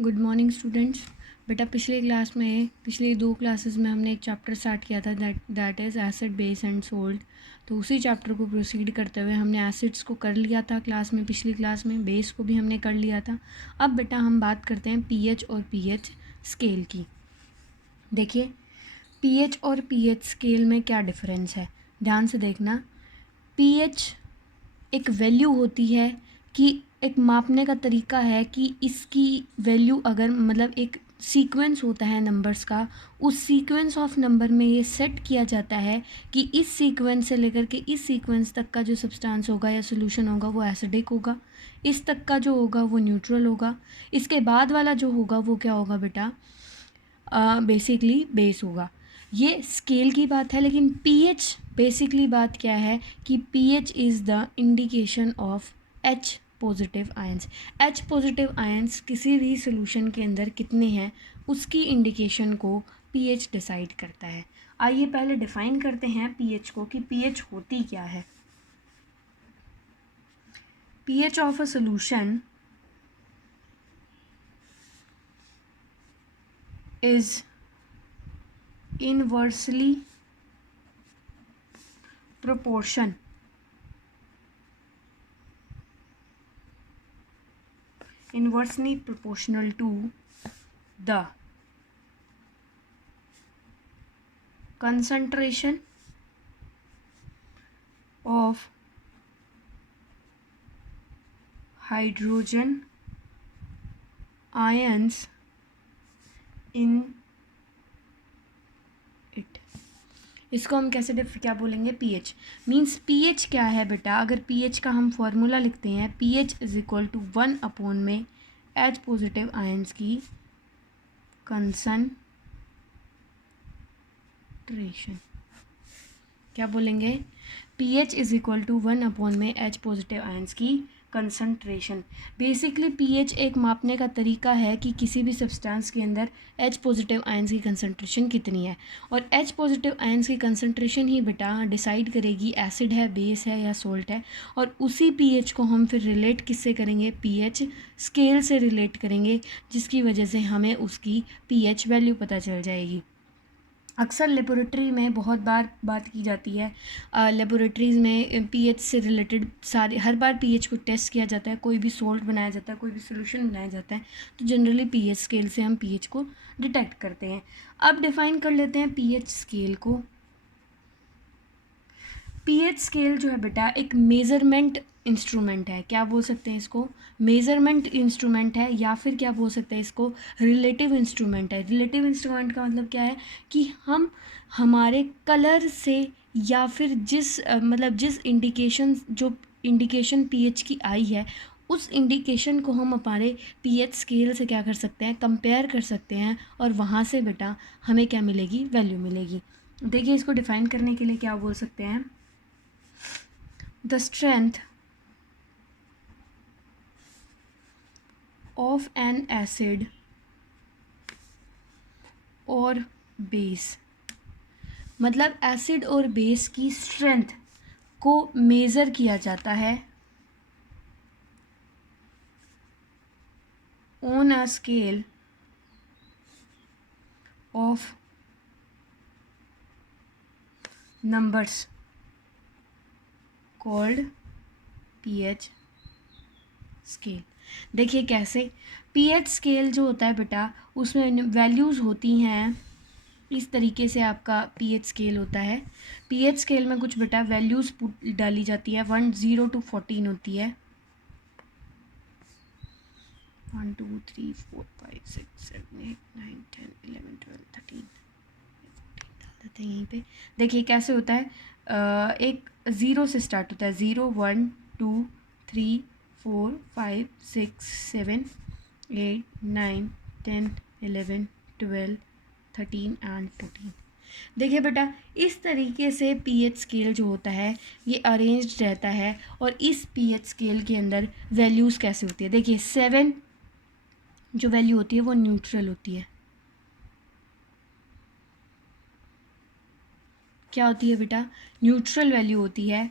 Good morning students. बेटा पिछली दो क्लासेस में हमने एक चैप्टर स्टार्ट किया था that is acid base and salt. तो उसी चैप्टर को प्रोसीड करते हुए हमने एसिड्स को कर लिया था पिछली क्लास में बेस को भी हमने कर लिया था। अब बेटा हम बात करते हैं पीएच और पीएच स्केल की। देखिए पीएच और पीएच स्केल में क्या डिफरेंस है, ध्यान से देखना। पीएच एक वैल्यू होती है कि एक मापने का तरीका है कि इसकी वैल्यू अगर मतलब एक सीक्वेंस होता है नंबर्स का, उस सीक्वेंस ऑफ नंबर में ये सेट किया जाता है कि इस सीक्वेंस से लेकर के इस सीक्वेंस तक का जो सब्सटेंस होगा या सोल्यूशन होगा वो एसिडिक होगा, इस तक का जो होगा वो न्यूट्रल होगा, इसके बाद वाला जो होगा वो क्या होगा बेटा, बेसिकली बेस होगा। ये स्केल की बात है। लेकिन पीएच बेसिकली बात क्या है कि pH is the indication of H positive ions. H positive ions किसी भी सोल्यूशन के अंदर कितने हैं उसकी इंडिकेशन को पीएच डिसाइड करता है। आइए पहले डिफाइन करते हैं पीएच को कि पीएच होती क्या है। PH of a solution is inversely proportional to the concentration of hydrogen ions in it। इसको हम कैसे क्या बोलेंगे, पीएच मीन्स पीएच क्या है बेटा। अगर पीएच का हम फॉर्मूला लिखते हैं, पीएच इज इक्वल टू 1 में एच पॉजिटिव आयंस की कंसंट्रेशन। क्या बोलेंगे, पीएच इज इक्वल टू 1 में एच पॉजिटिव आयंस की कंसंट्रेशन। बेसिकली पीएच एक मापने का तरीका है कि किसी भी सब्सटेंस के अंदर एच पॉजिटिव आयंस की कंसंट्रेशन कितनी है, और एच पॉजिटिव आयंस की कंसंट्रेशन ही बेटा डिसाइड करेगी एसिड है, बेस है या सोल्ट है। और उसी पीएच को हम फिर रिलेट किससे करेंगे, पीएच स्केल से रिलेट करेंगे, जिसकी वजह से हमें उसकी पीएच वैल्यू पता चल जाएगी। अक्सर लेबोरेटरी में बहुत बार बात की जाती है, लेबोरेटरीज़ में पीएच से रिलेटेड हर बार पीएच को टेस्ट किया जाता है। कोई भी सोल्ट बनाया जाता है, कोई भी सोल्यूशन बनाया जाता है, तो जनरली पीएच स्केल से हम पीएच को डिटेक्ट करते हैं। अब डिफाइन कर लेते हैं पीएच स्केल को। पीएच स्केल जो है बेटा एक मेज़रमेंट इंस्ट्रूमेंट है। क्या बोल सकते हैं इसको, मेज़रमेंट इंस्ट्रूमेंट है, या फिर क्या बोल सकते हैं इसको, रिलेटिव इंस्ट्रूमेंट है। रिलेटिव इंस्ट्रूमेंट का मतलब क्या है कि हम हमारे कलर से या फिर जिस इंडिकेशन पीएच की आई है, उस इंडिकेशन को हम हमारे पीएच स्केल से क्या कर सकते हैं, कंपेयर कर सकते हैं, और वहाँ से बेटा हमें क्या मिलेगी, वैल्यू मिलेगी। देखिए इसको डिफाइन करने के लिए क्या बोल सकते हैं, the strength of an acid और बेस, मतलब एसिड और बेस की स्ट्रेंथ को मेज़र किया जाता है on a scale of numbers called pH scale. देखिए कैसे, पीएच स्केल जो होता है बेटा उसमें वैल्यूज़ होती हैं इस तरीके से। आपका पीएच स्केल होता है, पीएच स्केल में कुछ बेटा वैल्यूज़ डाली जाती है, 1 0 to 14 होती है। 1 2 3 4 5 6 7 8 9 10 11 12 13 14 डाल देते हैं यहीं पे। देखिए कैसे होता है, एक ज़ीरो से स्टार्ट होता है, 0 1 2 3 4 5 6 7 8 9 10 11 12 13 एंड 14। देखिए बेटा इस तरीके से पीएच स्केल जो होता है ये अरेंज्ड रहता है, और इस पीएच स्केल के अंदर वैल्यूज़ कैसे होती है। देखिए 7 जो वैल्यू होती है वो न्यूट्रल होती है। क्या होती है बेटा, न्यूट्रल वैल्यू होती है।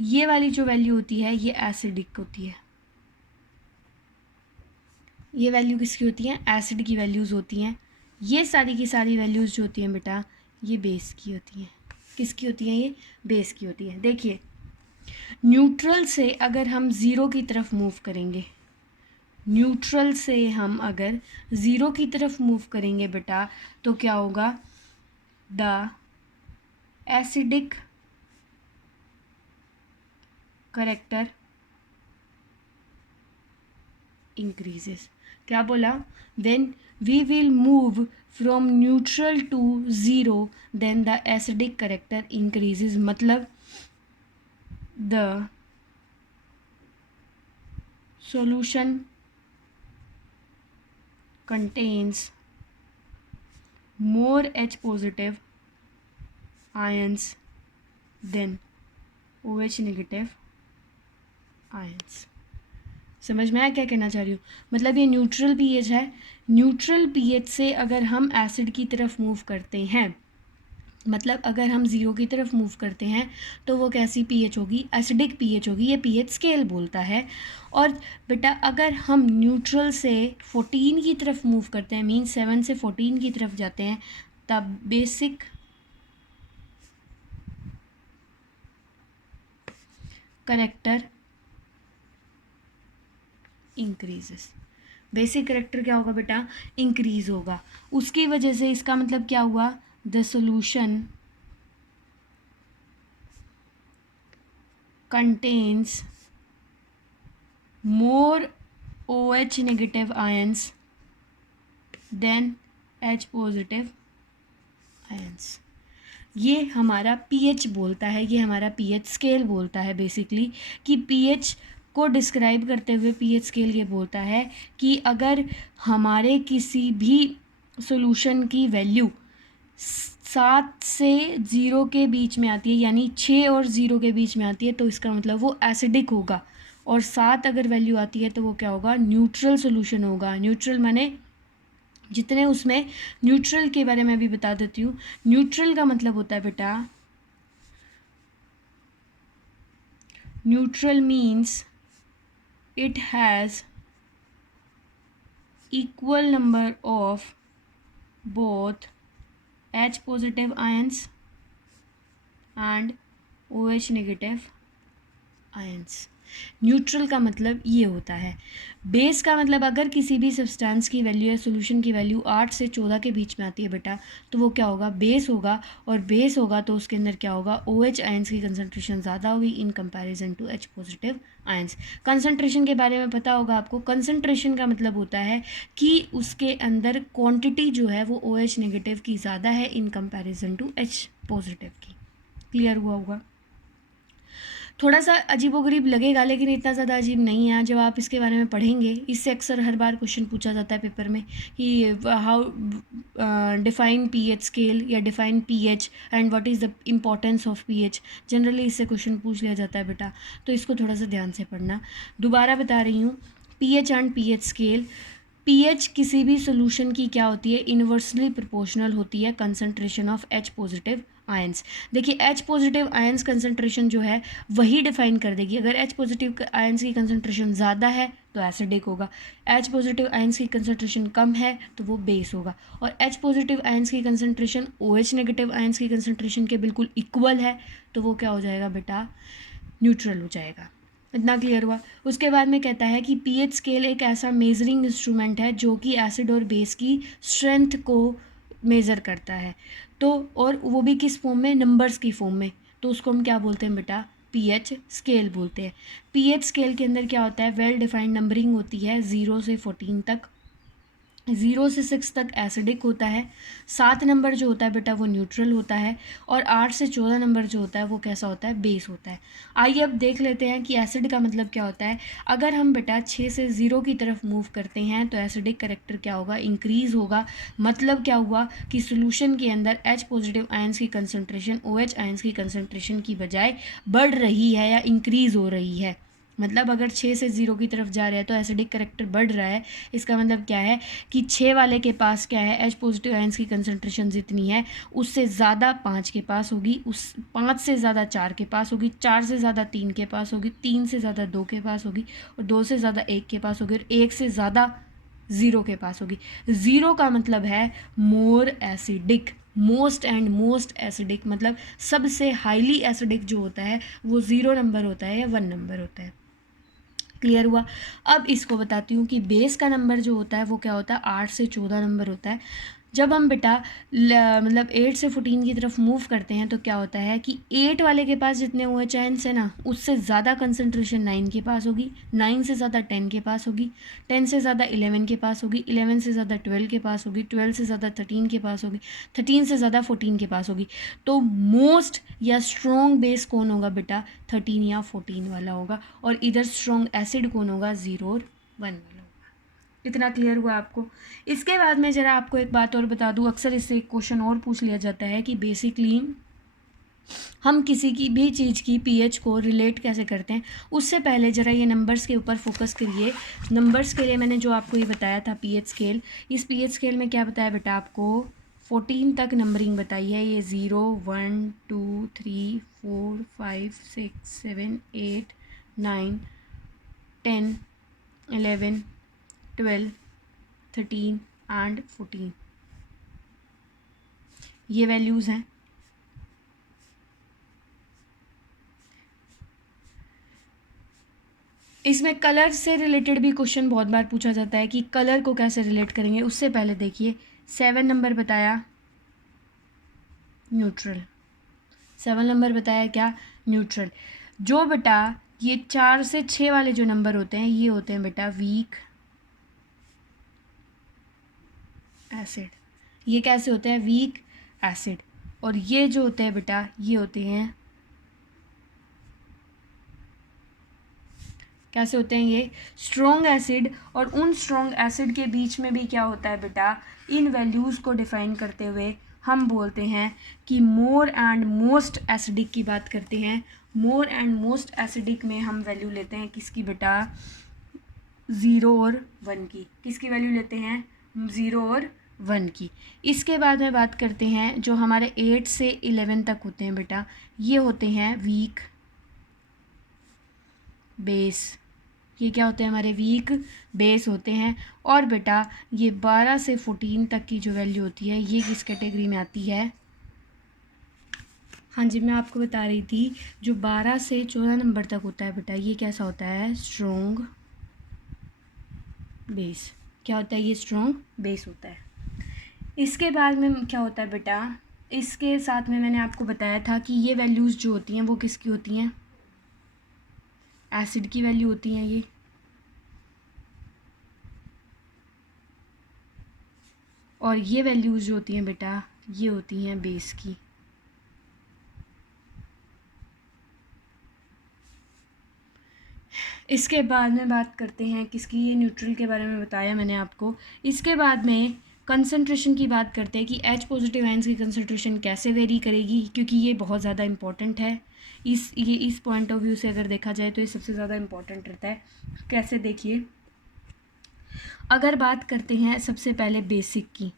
ये वाली जो वैल्यू होती है ये एसिडिक होती है। ये वैल्यू किसकी होती हैं, एसिड की वैल्यूज़ होती हैं। ये सारी की सारी वैल्यूज़ जो होती हैं बेटा ये बेस की होती हैं। किसकी होती हैं, ये बेस की होती हैं। देखिए न्यूट्रल से अगर हम ज़ीरो की तरफ मूव करेंगे, न्यूट्रल से हम अगर ज़ीरो की तरफ मूव करेंगे बेटा तो क्या होगा, द एसिडिक करेक्टर इंक्रीजेस। क्या बोला, when we will move from neutral to zero then the acidic character increases. मतलब the solution contains more H positive ions than OH negative ions। समझ में आया क्या कहना चाह रही हूँ, मतलब ये न्यूट्रल पीएच है। न्यूट्रल पीएच से अगर हम एसिड की तरफ मूव करते हैं, मतलब अगर हम ज़ीरो की तरफ मूव करते हैं तो वो कैसी पीएच होगी, एसिडिक पीएच होगी। ये पीएच स्केल बोलता है। और बेटा अगर हम न्यूट्रल से 14 की तरफ मूव करते हैं, मीन 7 से 14 की तरफ जाते हैं, तब basic character increases. Basic character क्या होगा बेटा, इंक्रीज होगा। उसकी वजह से इसका मतलब क्या हुआ, the solution contains more OH negative ions than H positive ions। ये हमारा pH बोलता है, ये हमारा pH स्केल बोलता है बेसिकली, कि pH को डिस्क्राइब करते हुए pH स्केल ये बोलता है कि अगर हमारे किसी भी सॉल्यूशन की वैल्यू 7 से 0 के बीच में आती है, यानी 6 और 0 के बीच में आती है, तो इसका मतलब वो एसिडिक होगा। और 7 अगर वैल्यू आती है तो वो क्या होगा, न्यूट्रल सॉल्यूशन होगा। न्यूट्रल माने जितने उसमें, न्यूट्रल के बारे में भी बता देती हूँ। न्यूट्रल का मतलब होता है बेटा, neutral means it has equal number of both H positive ions and OH negative ions। Neutral का मतलब ये होता है। बेस का मतलब अगर किसी भी सब्सटेंस की वैल्यू या सॉल्यूशन की वैल्यू 8 से 14 के बीच में आती है बेटा, तो वो क्या होगा, बेस होगा। और बेस होगा तो उसके अंदर क्या होगा, OH आयंस की कंसंट्रेशन ज़्यादा होगी in comparison to H positive ions. Concentration के बारे में पता होगा आपको। कंसंट्रेशन का मतलब होता है कि उसके अंदर क्वांटिटी जो है वो OH नेगेटिव की ज़्यादा है in comparison to H positive की। क्लियर हुआ होगा। थोड़ा सा अजीबोगरीब लगेगा लेकिन इतना ज़्यादा अजीब नहीं है। जब आप इसके बारे में पढ़ेंगे, इससे अक्सर हर बार क्वेश्चन पूछा जाता है पेपर में कि हाउ डिफाइन पीएच स्केल या define pH and what is the importance of pH. Generally इससे क्वेश्चन पूछ लिया जाता है बेटा, तो इसको थोड़ा सा ध्यान से पढ़ना। दोबारा बता रही हूँ, pH and pH scale. PH किसी भी सॉल्यूशन की क्या होती है, इन्वर्सली प्रोपोर्शनल होती है concentration of H positive ions. देखिए एच पॉजिटिव आयंस कंसंट्रेशन जो है वही डिफाइन कर देगी। अगर एच पॉजिटिव आयंस की कंसंट्रेशन ज़्यादा है तो एसिडिक होगा, एच पॉजिटिव आयंस की कंसंट्रेशन कम है तो वो बेस होगा, और एच पॉजिटिव आयंस की कंसंट्रेशन OH नेगेटिव आयंस की कंसंट्रेशन के बिल्कुल इक्वल है तो वो क्या हो जाएगा बेटा, न्यूट्रल हो जाएगा। इतना क्लियर हुआ। उसके बाद में कहता है कि पीएच स्केल एक ऐसा मेजरिंग इंस्ट्रूमेंट है जो कि एसिड और बेस की स्ट्रेंथ को मेज़र करता है। तो और वो भी किस फॉर्म में, नंबर्स की फॉर्म में। तो उसको हम क्या बोलते हैं बेटा, पीएच स्केल बोलते हैं। पीएच स्केल के अंदर क्या होता है, वेल डिफाइंड नंबरिंग होती है 0 से 14 तक। 0 से 6 तक एसिडिक होता है, 7 नंबर जो होता है बेटा वो न्यूट्रल होता है, और 8 से 14 नंबर जो होता है वो कैसा होता है, बेस होता है। आइए अब देख लेते हैं कि एसिड का मतलब क्या होता है। अगर हम बेटा 6 से 0 की तरफ मूव करते हैं तो एसिडिक करेक्टर क्या होगा, इंक्रीज़ होगा। मतलब क्या हुआ कि सॉल्यूशन के अंदर H पॉजिटिव आयंस की कंसंट्रेशन OH आयंस की कंसंट्रेशन की बजाय बढ़ रही है या इंक्रीज़ हो रही है। मतलब अगर 6 से 0 की तरफ जा रहा है तो एसिडिक करेक्टर बढ़ रहा है। इसका मतलब क्या है कि 6 वाले के पास क्या है, H पॉजिटिव आयंस की कंसंट्रेशन जितनी है उससे ज़्यादा 5 के पास होगी, उस 5 से ज़्यादा 4 के पास होगी, 4 से ज़्यादा 3 के पास होगी, 3 से ज़्यादा 2 के पास होगी, और 2 से ज़्यादा 1 के पास होगी, और 1 से ज़्यादा ज़ीरो के पास होगी। ज़ीरो का मतलब है more acidic, most and most acidic, मतलब सबसे हाईली एसिडिक जो होता है वो 0 नंबर होता है या 1 नंबर होता है। क्लियर हुआ। अब इसको बताती हूँ कि बेस का नंबर जो होता है वो क्या होता है, 8 से 14 नंबर होता है। जब हम बेटा मतलब 8 से 14 की तरफ मूव करते हैं तो क्या होता है कि 8 वाले के पास जितने हुए चैंस है ना, उससे ज़्यादा कंसंट्रेशन 9 के पास होगी, 9 से ज़्यादा 10 के पास होगी, 10 से ज़्यादा 11 के पास होगी, 11 से ज़्यादा 12 के पास होगी, 12 से ज़्यादा 13 के पास होगी, 13 से ज़्यादा 14 के पास होगी। तो मोस्ट या स्ट्रॉन्ग बेस कौन होगा बेटा, 13 या 14 वाला होगा, और इधर स्ट्रॉन्ग एसिड कौन होगा, 0 और 1 वाला। इतना क्लियर हुआ आपको। इसके बाद में ज़रा आपको एक बात और बता दूं, अक्सर इससे एक क्वेश्चन और पूछ लिया जाता है कि बेसिकली हम किसी की भी चीज़ की पीएच को रिलेट कैसे करते हैं। उससे पहले ज़रा ये नंबर्स के ऊपर फोकस करिए। नंबर्स के लिए मैंने जो आपको ये बताया था पीएच स्केल, इस पीएच स्केल में क्या बताया बेटा आपको, 14 तक नंबरिंग बताई है। ये 0 1 2 3 4 5 6 7 8 9 10 11 12 13 एंड 14, ये वैल्यूज़ हैं। इसमें कलर से रिलेटेड भी क्वेश्चन बहुत बार पूछा जाता है कि कलर को कैसे रिलेट करेंगे। उससे पहले देखिए 7 नंबर बताया न्यूट्रल, 7 नंबर बताया क्या, न्यूट्रल। जो बेटा ये 4 से 6 वाले जो नंबर होते हैं ये होते हैं बेटा वीक एसिड। ये कैसे होते हैं, वीक एसिड। और ये जो होते हैं बेटा ये होते हैं, कैसे होते हैं, ये स्ट्रॉन्ग एसिड। और उन स्ट्रॉन्ग एसिड के बीच में भी क्या होता है बेटा, इन वैल्यूज़ को डिफाइन करते हुए हम बोलते हैं कि मोर एंड मोस्ट एसिडिक की बात करते हैं। मोर एंड मोस्ट एसिडिक में हम वैल्यू लेते हैं किसकी बेटा, 0 और 1 की। किसकी वैल्यू लेते हैं, 0 और 1 की। इसके बाद में बात करते हैं जो हमारे 8 से 11 तक होते हैं बेटा, ये होते हैं वीक बेस। ये क्या होते हैं, हमारे वीक बेस होते हैं। और बेटा ये 12 से 14 तक की जो वैल्यू होती है ये किस कैटेगरी में आती है, हाँ जी मैं आपको बता रही थी, जो 12 से 14 नंबर तक होता है बेटा ये कैसा होता है, स्ट्रॉन्ग बेस। क्या होता है, ये स्ट्रॉन्ग बेस होता है। इसके बाद में क्या होता है बेटा, इसके साथ में मैंने आपको बताया था कि ये वैल्यूज़ जो होती हैं वो किसकी होती हैं, एसिड की वैल्यू होती हैं ये। और ये वैल्यूज़ जो होती हैं बेटा ये होती हैं बेस की। इसके बाद में बात करते हैं किसकी, ये न्यूट्रल के बारे में बताया मैंने आपको। इसके बाद में कंसंट्रेशन की बात करते हैं कि H पॉजिटिव आयंस की कंसंट्रेशन कैसे वेरी करेगी, क्योंकि ये बहुत ज़्यादा इंपॉर्टेंट है। इस पॉइंट ऑफ व्यू से अगर देखा जाए तो ये सबसे ज़्यादा इंपॉर्टेंट रहता है। कैसे, देखिए अगर बात करते हैं सबसे पहले बेसिक की,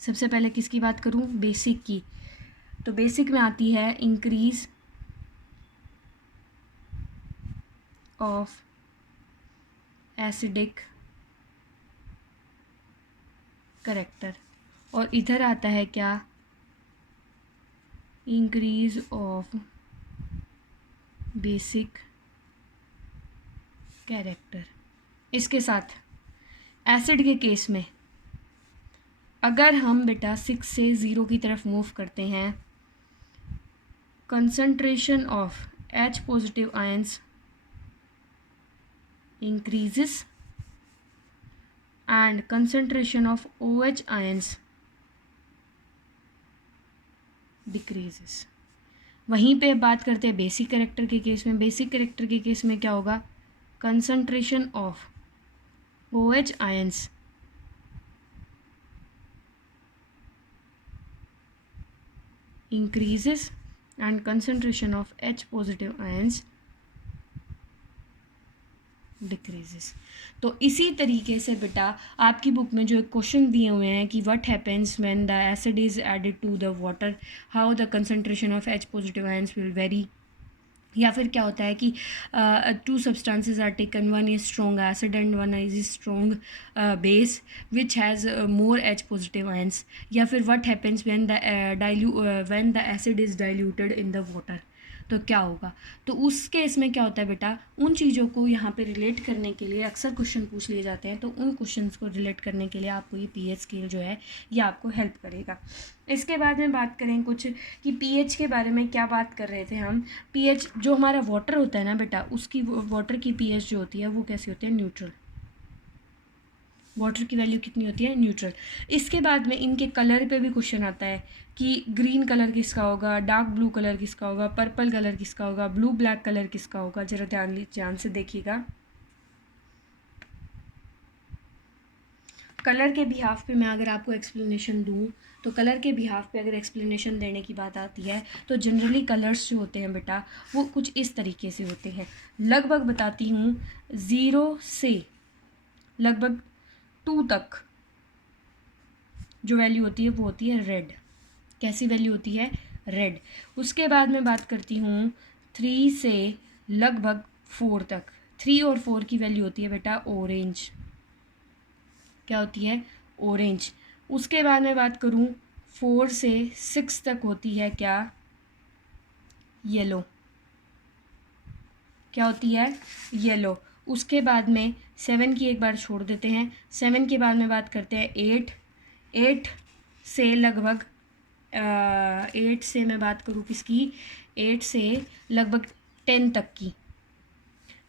सबसे पहले किसकी बात करूं, बेसिक की। तो बेसिक में आती है इंक्रीज ऑफ एसिडिक करेक्टर, और इधर आता है क्या, इंक्रीज ऑफ बेसिक कैरेक्टर। इसके साथ एसिड के केस में अगर हम बेटा 6 से 0 की तरफ मूव करते हैं, concentration of H positive ions increases and concentration of OH ions decreases। वहीं पे बात करते हैं बेसिक कैरेक्टर के केस में। बेसिक कैरेक्टर के केस में क्या होगा, concentration of OH ions increases and concentration of H positive ions decreases. तो इसी तरीके से बेटा आपकी बुक में जो एक क्वेश्चन दिए हुए हैं कि what happens when the acid is added to the water, how the concentration of H positive ions will vary. या फिर क्या होता है कि two substances are taken, one is strong acid and one is strong base which has more H positive ions. या फिर what happens when the acid is diluted in the water, तो क्या होगा। तो उस केस में क्या होता है बेटा, उन चीज़ों को यहाँ पे रिलेट करने के लिए अक्सर क्वेश्चन पूछ लिए जाते हैं, तो उन क्वेश्चंस को रिलेट करने के लिए आपको ये पीएच स्केल जो है ये आपको हेल्प करेगा। इसके बाद में बात करें कुछ कि पीएच के बारे में क्या बात कर रहे थे हम। पीएच जो हमारा वाटर होता है ना बेटा, उसकी वाटर की पीएच जो होती है वो कैसी होती है, न्यूट्रल। वाटर की वैल्यू कितनी होती है, न्यूट्रल। इसके बाद में इनके कलर पे भी क्वेश्चन आता है कि ग्रीन कलर किसका होगा, डार्क ब्लू कलर किसका होगा, पर्पल कलर किसका होगा, ब्लू ब्लैक कलर किसका होगा। जरा ध्यान से देखिएगा। कलर के बिहाफ पे मैं अगर आपको एक्सप्लेनेशन दूँ, तो कलर के बिहाफ पे अगर एक्सप्लेनेशन देने की बात आती है तो जनरली कलर्स जो होते हैं बेटा वो कुछ इस तरीके से होते हैं। लगभग बताती हूँ, 0 से लगभग 2 तक जो वैल्यू होती है वो होती है रेड। कैसी वैल्यू होती है, रेड। उसके बाद मैं बात करती हूँ 3 से लगभग 4 तक। 3 और 4 की वैल्यू होती है बेटा ऑरेंज। क्या होती है, ऑरेंज। उसके बाद मैं बात करूँ 4 से 6 तक होती है क्या, येलो। क्या होती है, येलो। उसके बाद में 7 की एक बार छोड़ देते हैं। 7 के बाद में बात करते हैं 8 से लगभग 8 से मैं बात करूँ किसकी, 8 से लगभग 10 तक की।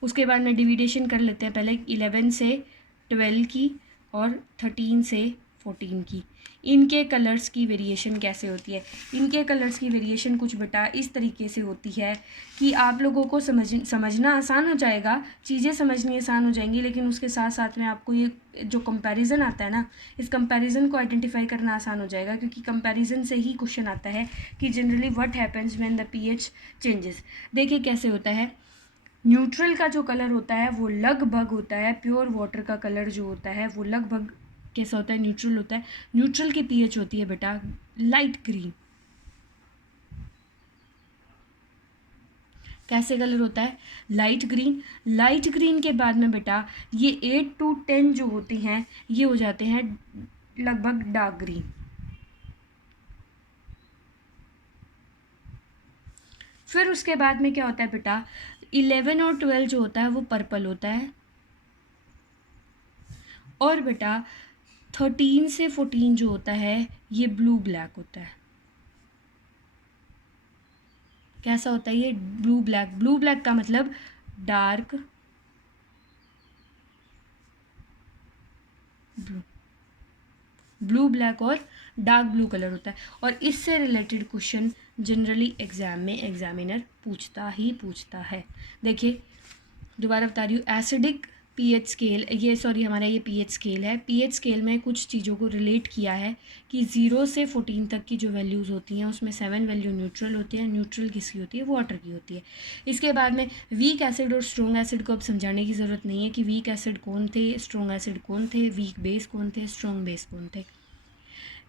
उसके बाद में डिविडेशन कर लेते हैं पहले 11 से 12 की और 13 से 14 की। इनके कलर्स की वेरिएशन कैसे होती है, इनके कलर्स की वेरिएशन कुछ बेटा इस तरीके से होती है कि आप लोगों को समझना आसान हो जाएगा, चीज़ें समझनी आसान हो जाएंगी, लेकिन उसके साथ साथ में आपको ये जो कंपैरिजन आता है ना, इस कंपैरिजन को आइडेंटिफाई करना आसान हो जाएगा, क्योंकि कंपैरिजन से ही क्वेश्चन आता है कि generally what happens when the pH changes. देखिए कैसे होता है, न्यूट्रल का जो कलर होता है वो लगभग होता है, प्योर वाटर का कलर जो होता है वो लगभग कैसा होता है, न्यूट्रल होता है। न्यूट्रल की पीएच होती है बेटा लाइट ग्रीन। कैसे कलर होता है, लाइट ग्रीन। लाइट ग्रीन के बाद में बेटा ये 8 to 10 जो होती हैं ये हो जाते हैं लगभग डार्क ग्रीन। फिर उसके बाद में क्या होता है बेटा, 11 और 12 जो होता है वो पर्पल होता है। और बेटा 13 से 14 जो होता है ये ब्लू ब्लैक होता है। कैसा होता है ये, ब्लू ब्लैक। ब्लू ब्लैक का मतलब डार्क ब्लू, ब्लू ब्लैक और डार्क ब्लू कलर होता है। और इससे रिलेटेड क्वेश्चन जनरली एग्जाम में एग्जामिनर पूछता है। देखिए दोबारा बता रही हूँ, एसिडिक पीएच स्केल, ये सॉरी हमारा ये पीएच स्केल है। पीएच स्केल में कुछ चीज़ों को रिलेट किया है कि 0 से 14 तक की जो वैल्यूज़ होती हैं उसमें 7 वैल्यू न्यूट्रल होती है। न्यूट्रल किसकी होती है, वाटर की होती है। इसके बाद में वीक एसिड और स्ट्रॉन्ग एसिड को अब समझाने की ज़रूरत नहीं है कि वीक एसिड कौन थे, स्ट्रॉन्ग एसिड कौन थे, वीक बेस कौन थे, स्ट्रॉन्ग बेस कौन थे।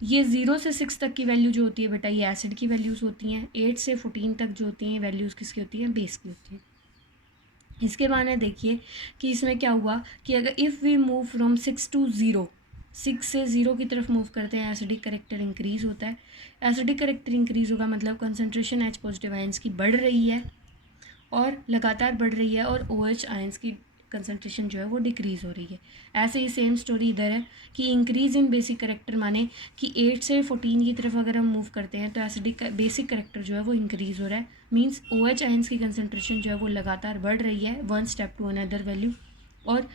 ये 0 से 6 तक की वैल्यू जो होती है बेटा ये एसिड की वैल्यूज़ होती हैं। 8 से 14 तक जो होती हैं वैल्यूज़ किसकी होती हैं, बेस की होती है। इसके बाद में देखिए कि इसमें क्या हुआ कि अगर if we move from 6 to 0, 6 से 0 की तरफ मूव करते हैं, एसिडिक करेक्टर इंक्रीज़ होता है। एसिडिक करेक्टर इंक्रीज़ होगा मतलब कंसनट्रेशन एच पॉजिटिव आयंस की बढ़ रही है और लगातार बढ़ रही है, और OH आयंस की कंसनट्रेशन जो है वो डिक्रीज़ हो रही है। ऐसे ही सेम स्टोरी इधर है कि इंक्रीज़ इन बेसिक करेक्टर माने कि 8 से 14 की तरफ अगर हम मूव करते हैं तो एसिडिक बेसिक करेक्टर जो है वो इंक्रीज़ हो रहा है। मींस OH आयंस की कंसनट्रेशन जो है वो लगातार बढ़ रही है, one step to another value. और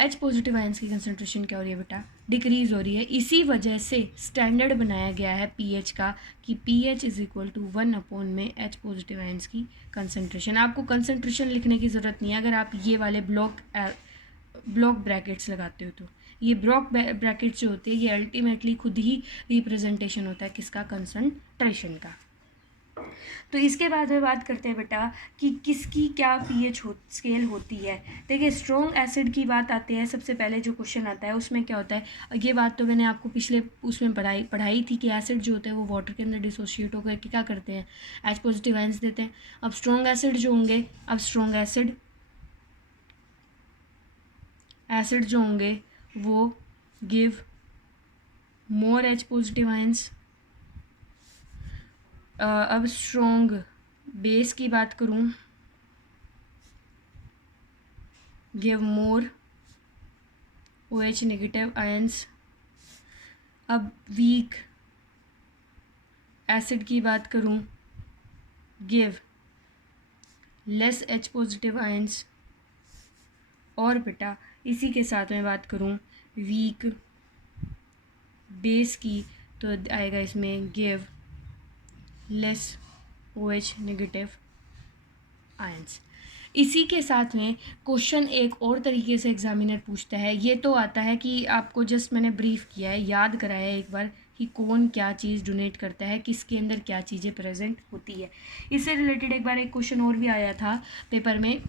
H पॉजिटिव आयंस की कंसनट्रेशन क्या हो रही है बेटा, डिक्रीज़ हो रही है। इसी वजह से स्टैंडर्ड बनाया गया है पीएच का कि pH इज़ इक्वल टू 1 में H पॉजिटिव आयंस की कंसनट्रेशन। आपको कंसनट्रेशन लिखने की ज़रूरत नहीं है अगर आप ये वाले ब्लॉक ब्रैकेट्स लगाते हो तो। ये ब्लॉक ब्रैकेट्स जो होते हैं ये अल्टीमेटली खुद ही रिप्रेजेंटेशन होता है किसका, कंसनट्रेशन का। तो इसके बाद में बात करते हैं बेटा कि किसकी क्या पीएच स्केल होती है। देखिए स्ट्रॉन्ग एसिड की बात आती है, सबसे पहले जो क्वेश्चन आता है उसमें क्या होता है, ये बात तो मैंने आपको पिछले उसमें पढ़ाई थी कि एसिड जो होते हैं वो वाटर के अंदर डिसोशिएट होकर क्या करते हैं, एच पॉजिटिव आयंस देते हैं। अब स्ट्रॉन्ग एसिड जो होंगे, अब स्ट्रॉन्ग एसिड जो होंगे वो give more H positive ions. अब स्ट्रॉन्ग बेस की बात करूं, give more OH negative ions. अब वीक एसिड की बात करूं, give less H positive ions. और बेटा इसी के साथ में बात करूं वीक बेस की, तो आएगा इसमें give less OH negative ions. इसी के साथ में क्वेश्चन एक और तरीके से एग्जामिनर पूछता है, ये तो आता है कि आपको जस्ट मैंने ब्रीफ किया है, याद कराया है एक बार कि कौन क्या चीज़ डोनेट करता है, किसके अंदर क्या चीज़ें प्रेजेंट होती है। इससे रिलेटेड एक बार एक क्वेश्चन और भी आया था पेपर में,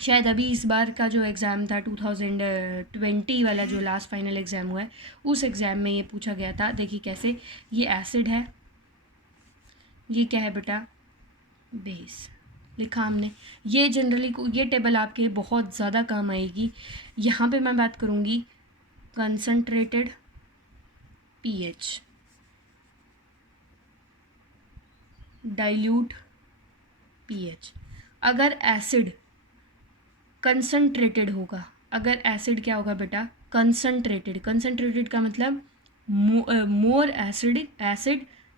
शायद अभी इस बार का जो एग्ज़ाम था 2020 वाला जो लास्ट फाइनल एग्ज़ाम हुआ है, उस एग्ज़ाम में ये पूछा गया था। देखिए कैसे, ये एसिड है, ये क्या है बेटा, बेस लिखा हमने। ये जनरली ये टेबल आपके बहुत ज़्यादा काम आएगी। यहाँ पे मैं बात करूँगी कंसंट्रेटेड पीएच, डाइल्यूट पीएच। अगर एसिड कंसंट्रेटेड होगा, अगर एसिड क्या होगा बेटा, कंसंट्रेटेड। कंसंट्रेटेड का मतलब मोर acid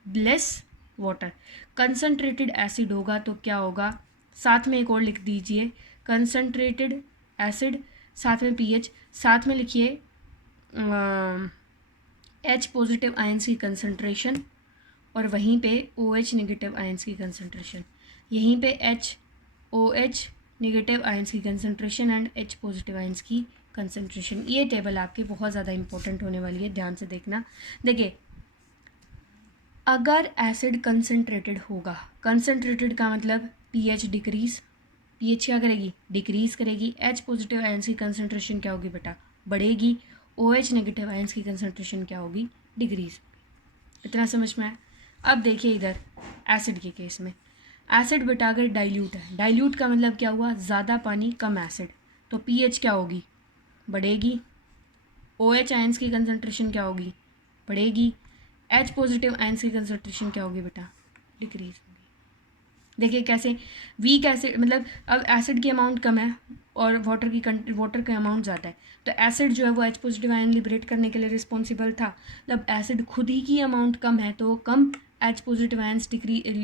less water. Concentrated acid होगा तो क्या होगा, साथ में एक और लिख दीजिए, कंसंट्रेटेड एसिड साथ में पीएच, साथ में लिखिए H पॉजिटिव आयंस की कंसंट्रेशन और वहीं पे OH नेगेटिव आयंस की कंसंट्रेशन, यहीं पे OH नेगेटिव आयंस की concentration and H positive ions की कंसंट्रेशन। ये टेबल आपके बहुत ज़्यादा इंपॉर्टेंट होने वाली है, ध्यान से देखना। देखिए अगर एसिड कंसंट्रेटेड होगा, कंसंट्रेटेड का मतलब पीएच डिक्रीज, पीएच क्या करेगी, डिक्रीज करेगी। H पॉजिटिव आयंस की कंसंट्रेशन क्या होगी बेटा, बढ़ेगी। OH नेगेटिव आयंस की कंसंट्रेशन क्या होगी, डिक्रीज। इतना समझ में आया। अब देखिए इधर एसिड के केस में, एसिड बेटा अगर डाइल्यूट है, डाइल्यूट का मतलब क्या हुआ, ज़्यादा पानी कम एसिड, तो पीएच क्या होगी, बढ़ेगी। OH आयंस की कंसंट्रेशन क्या होगी, बढ़ेगी। H पॉजिटिव आयंस की कंसंट्रेशन क्या होगी बेटा, डिक्रीज होगी। देखिए कैसे, वीक एसिड मतलब अब एसिड की अमाउंट कम है और वाटर का अमाउंट ज़्यादा है, तो एसिड जो है वो H पॉजिटिव आयन लिबरेट करने के लिए रिस्पॉन्सिबल था। मतलब एसिड खुद ही की अमाउंट कम है तो वो कम H पॉजिटिव आयंस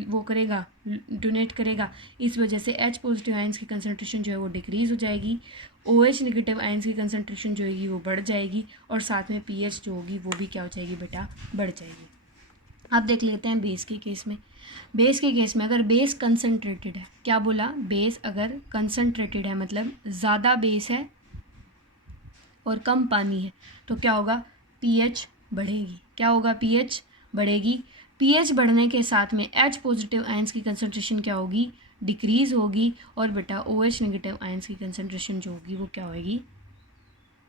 वो करेगा, डोनेट करेगा। इस वजह से H पॉजिटिव आयंस की कंसंट्रेशन जो है वो डिक्रीज़ हो जाएगी, OH नेगेटिव आयंस की कंसंट्रेशन जो होगी वो बढ़ जाएगी और साथ में पीएच जो होगी वो भी क्या हो जाएगी बेटा, बढ़ जाएगी। अब देख लेते हैं बेस के केस में। बेस के केस में अगर बेस कंसंट्रेटेड है, क्या बोला, बेस अगर कंसंट्रेटेड है मतलब ज़्यादा बेस है और कम पानी है, तो क्या होगा, पीएच बढ़ेगी। क्या होगा, पीएच बढ़ेगी। पीएच बढ़ने के साथ में H पॉजिटिव आयंस की कंसंट्रेशन क्या होगी, डिक्रीज़ होगी। और बेटा OH नेगेटिव आयंस की कंसंट्रेशन जो होगी वो क्या होगी,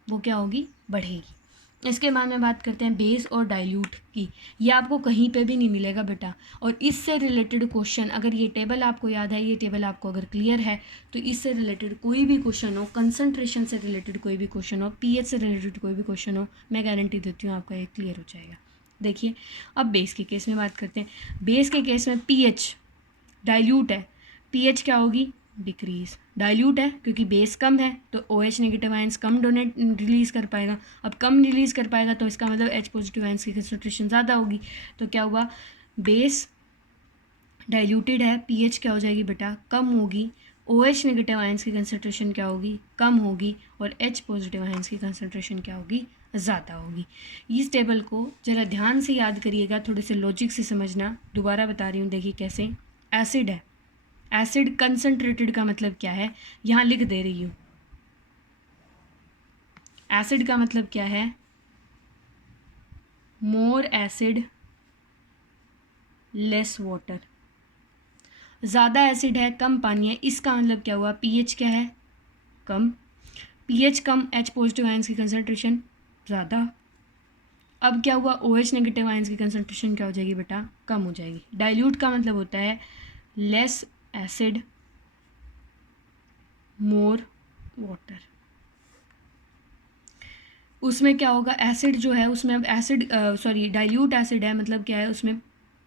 वो क्या होगी, बढ़ेगी। इसके बाद में बात करते हैं बेस और डाइल्यूट की। ये आपको कहीं पे भी नहीं मिलेगा बेटा, और इससे रिलेटेड क्वेश्चन, अगर ये टेबल आपको याद है, ये टेबल आपको अगर क्लियर है, तो इससे रिलेटेड कोई भी क्वेश्चन हो, कंसंट्रेशन से रिलेटेड कोई भी क्वेश्चन हो, पीएच से रिलेटेड कोई भी क्वेश्चन हो, मैं गारंटी देती हूँ आपका ये क्लियर हो जाएगा। देखिए अब बेस के केस में बात करते हैं। बेस के केस में पीएच डाइल्यूट है, पीएच क्या होगी, डिक्रीज। डाइल्यूट है क्योंकि बेस कम है तो OH नेगेटिव आयंस कम डोनेट रिलीज़ कर पाएगा। अब कम रिलीज़ कर पाएगा तो इसका मतलब H पॉजिटिव आयंस की कंसंट्रेशन ज़्यादा होगी। तो क्या हुआ, बेस डाइल्यूटेड है, पीएच क्या हो जाएगी बेटा, कम होगी। OH नेगेटिव आयंस की कंसंट्रेशन क्या होगी, कम होगी। और H पॉजिटिव आयंस की कंसंट्रेशन क्या होगी, ज़्यादा होगी। इस टेबल को ज़रा ध्यान से याद करिएगा, थोड़े से लॉजिक से समझना। दोबारा बता रही हूँ, देखिए कैसे। एसिड है, एसिड कंसंट्रेटेड का मतलब क्या है, यहाँ लिख दे रही हूँ। एसिड का मतलब क्या है, मोर एसिड लेस वाटर। ज़्यादा एसिड है, कम पानी है, इसका मतलब क्या हुआ, पीएच क्या है, कम, पीएच कम, एच पॉजिटिव आयंस की कंसंट्रेशन ज़्यादा। अब क्या हुआ, OH नेगेटिव आयंस की कंसंट्रेशन क्या हो जाएगी बेटा, कम हो जाएगी। डाइल्यूट का मतलब होता है लेस एसिड मोर वाटर। उसमें क्या होगा, एसिड जो है उसमें अब एसिड डाइल्यूट एसिड है, मतलब क्या है, उसमें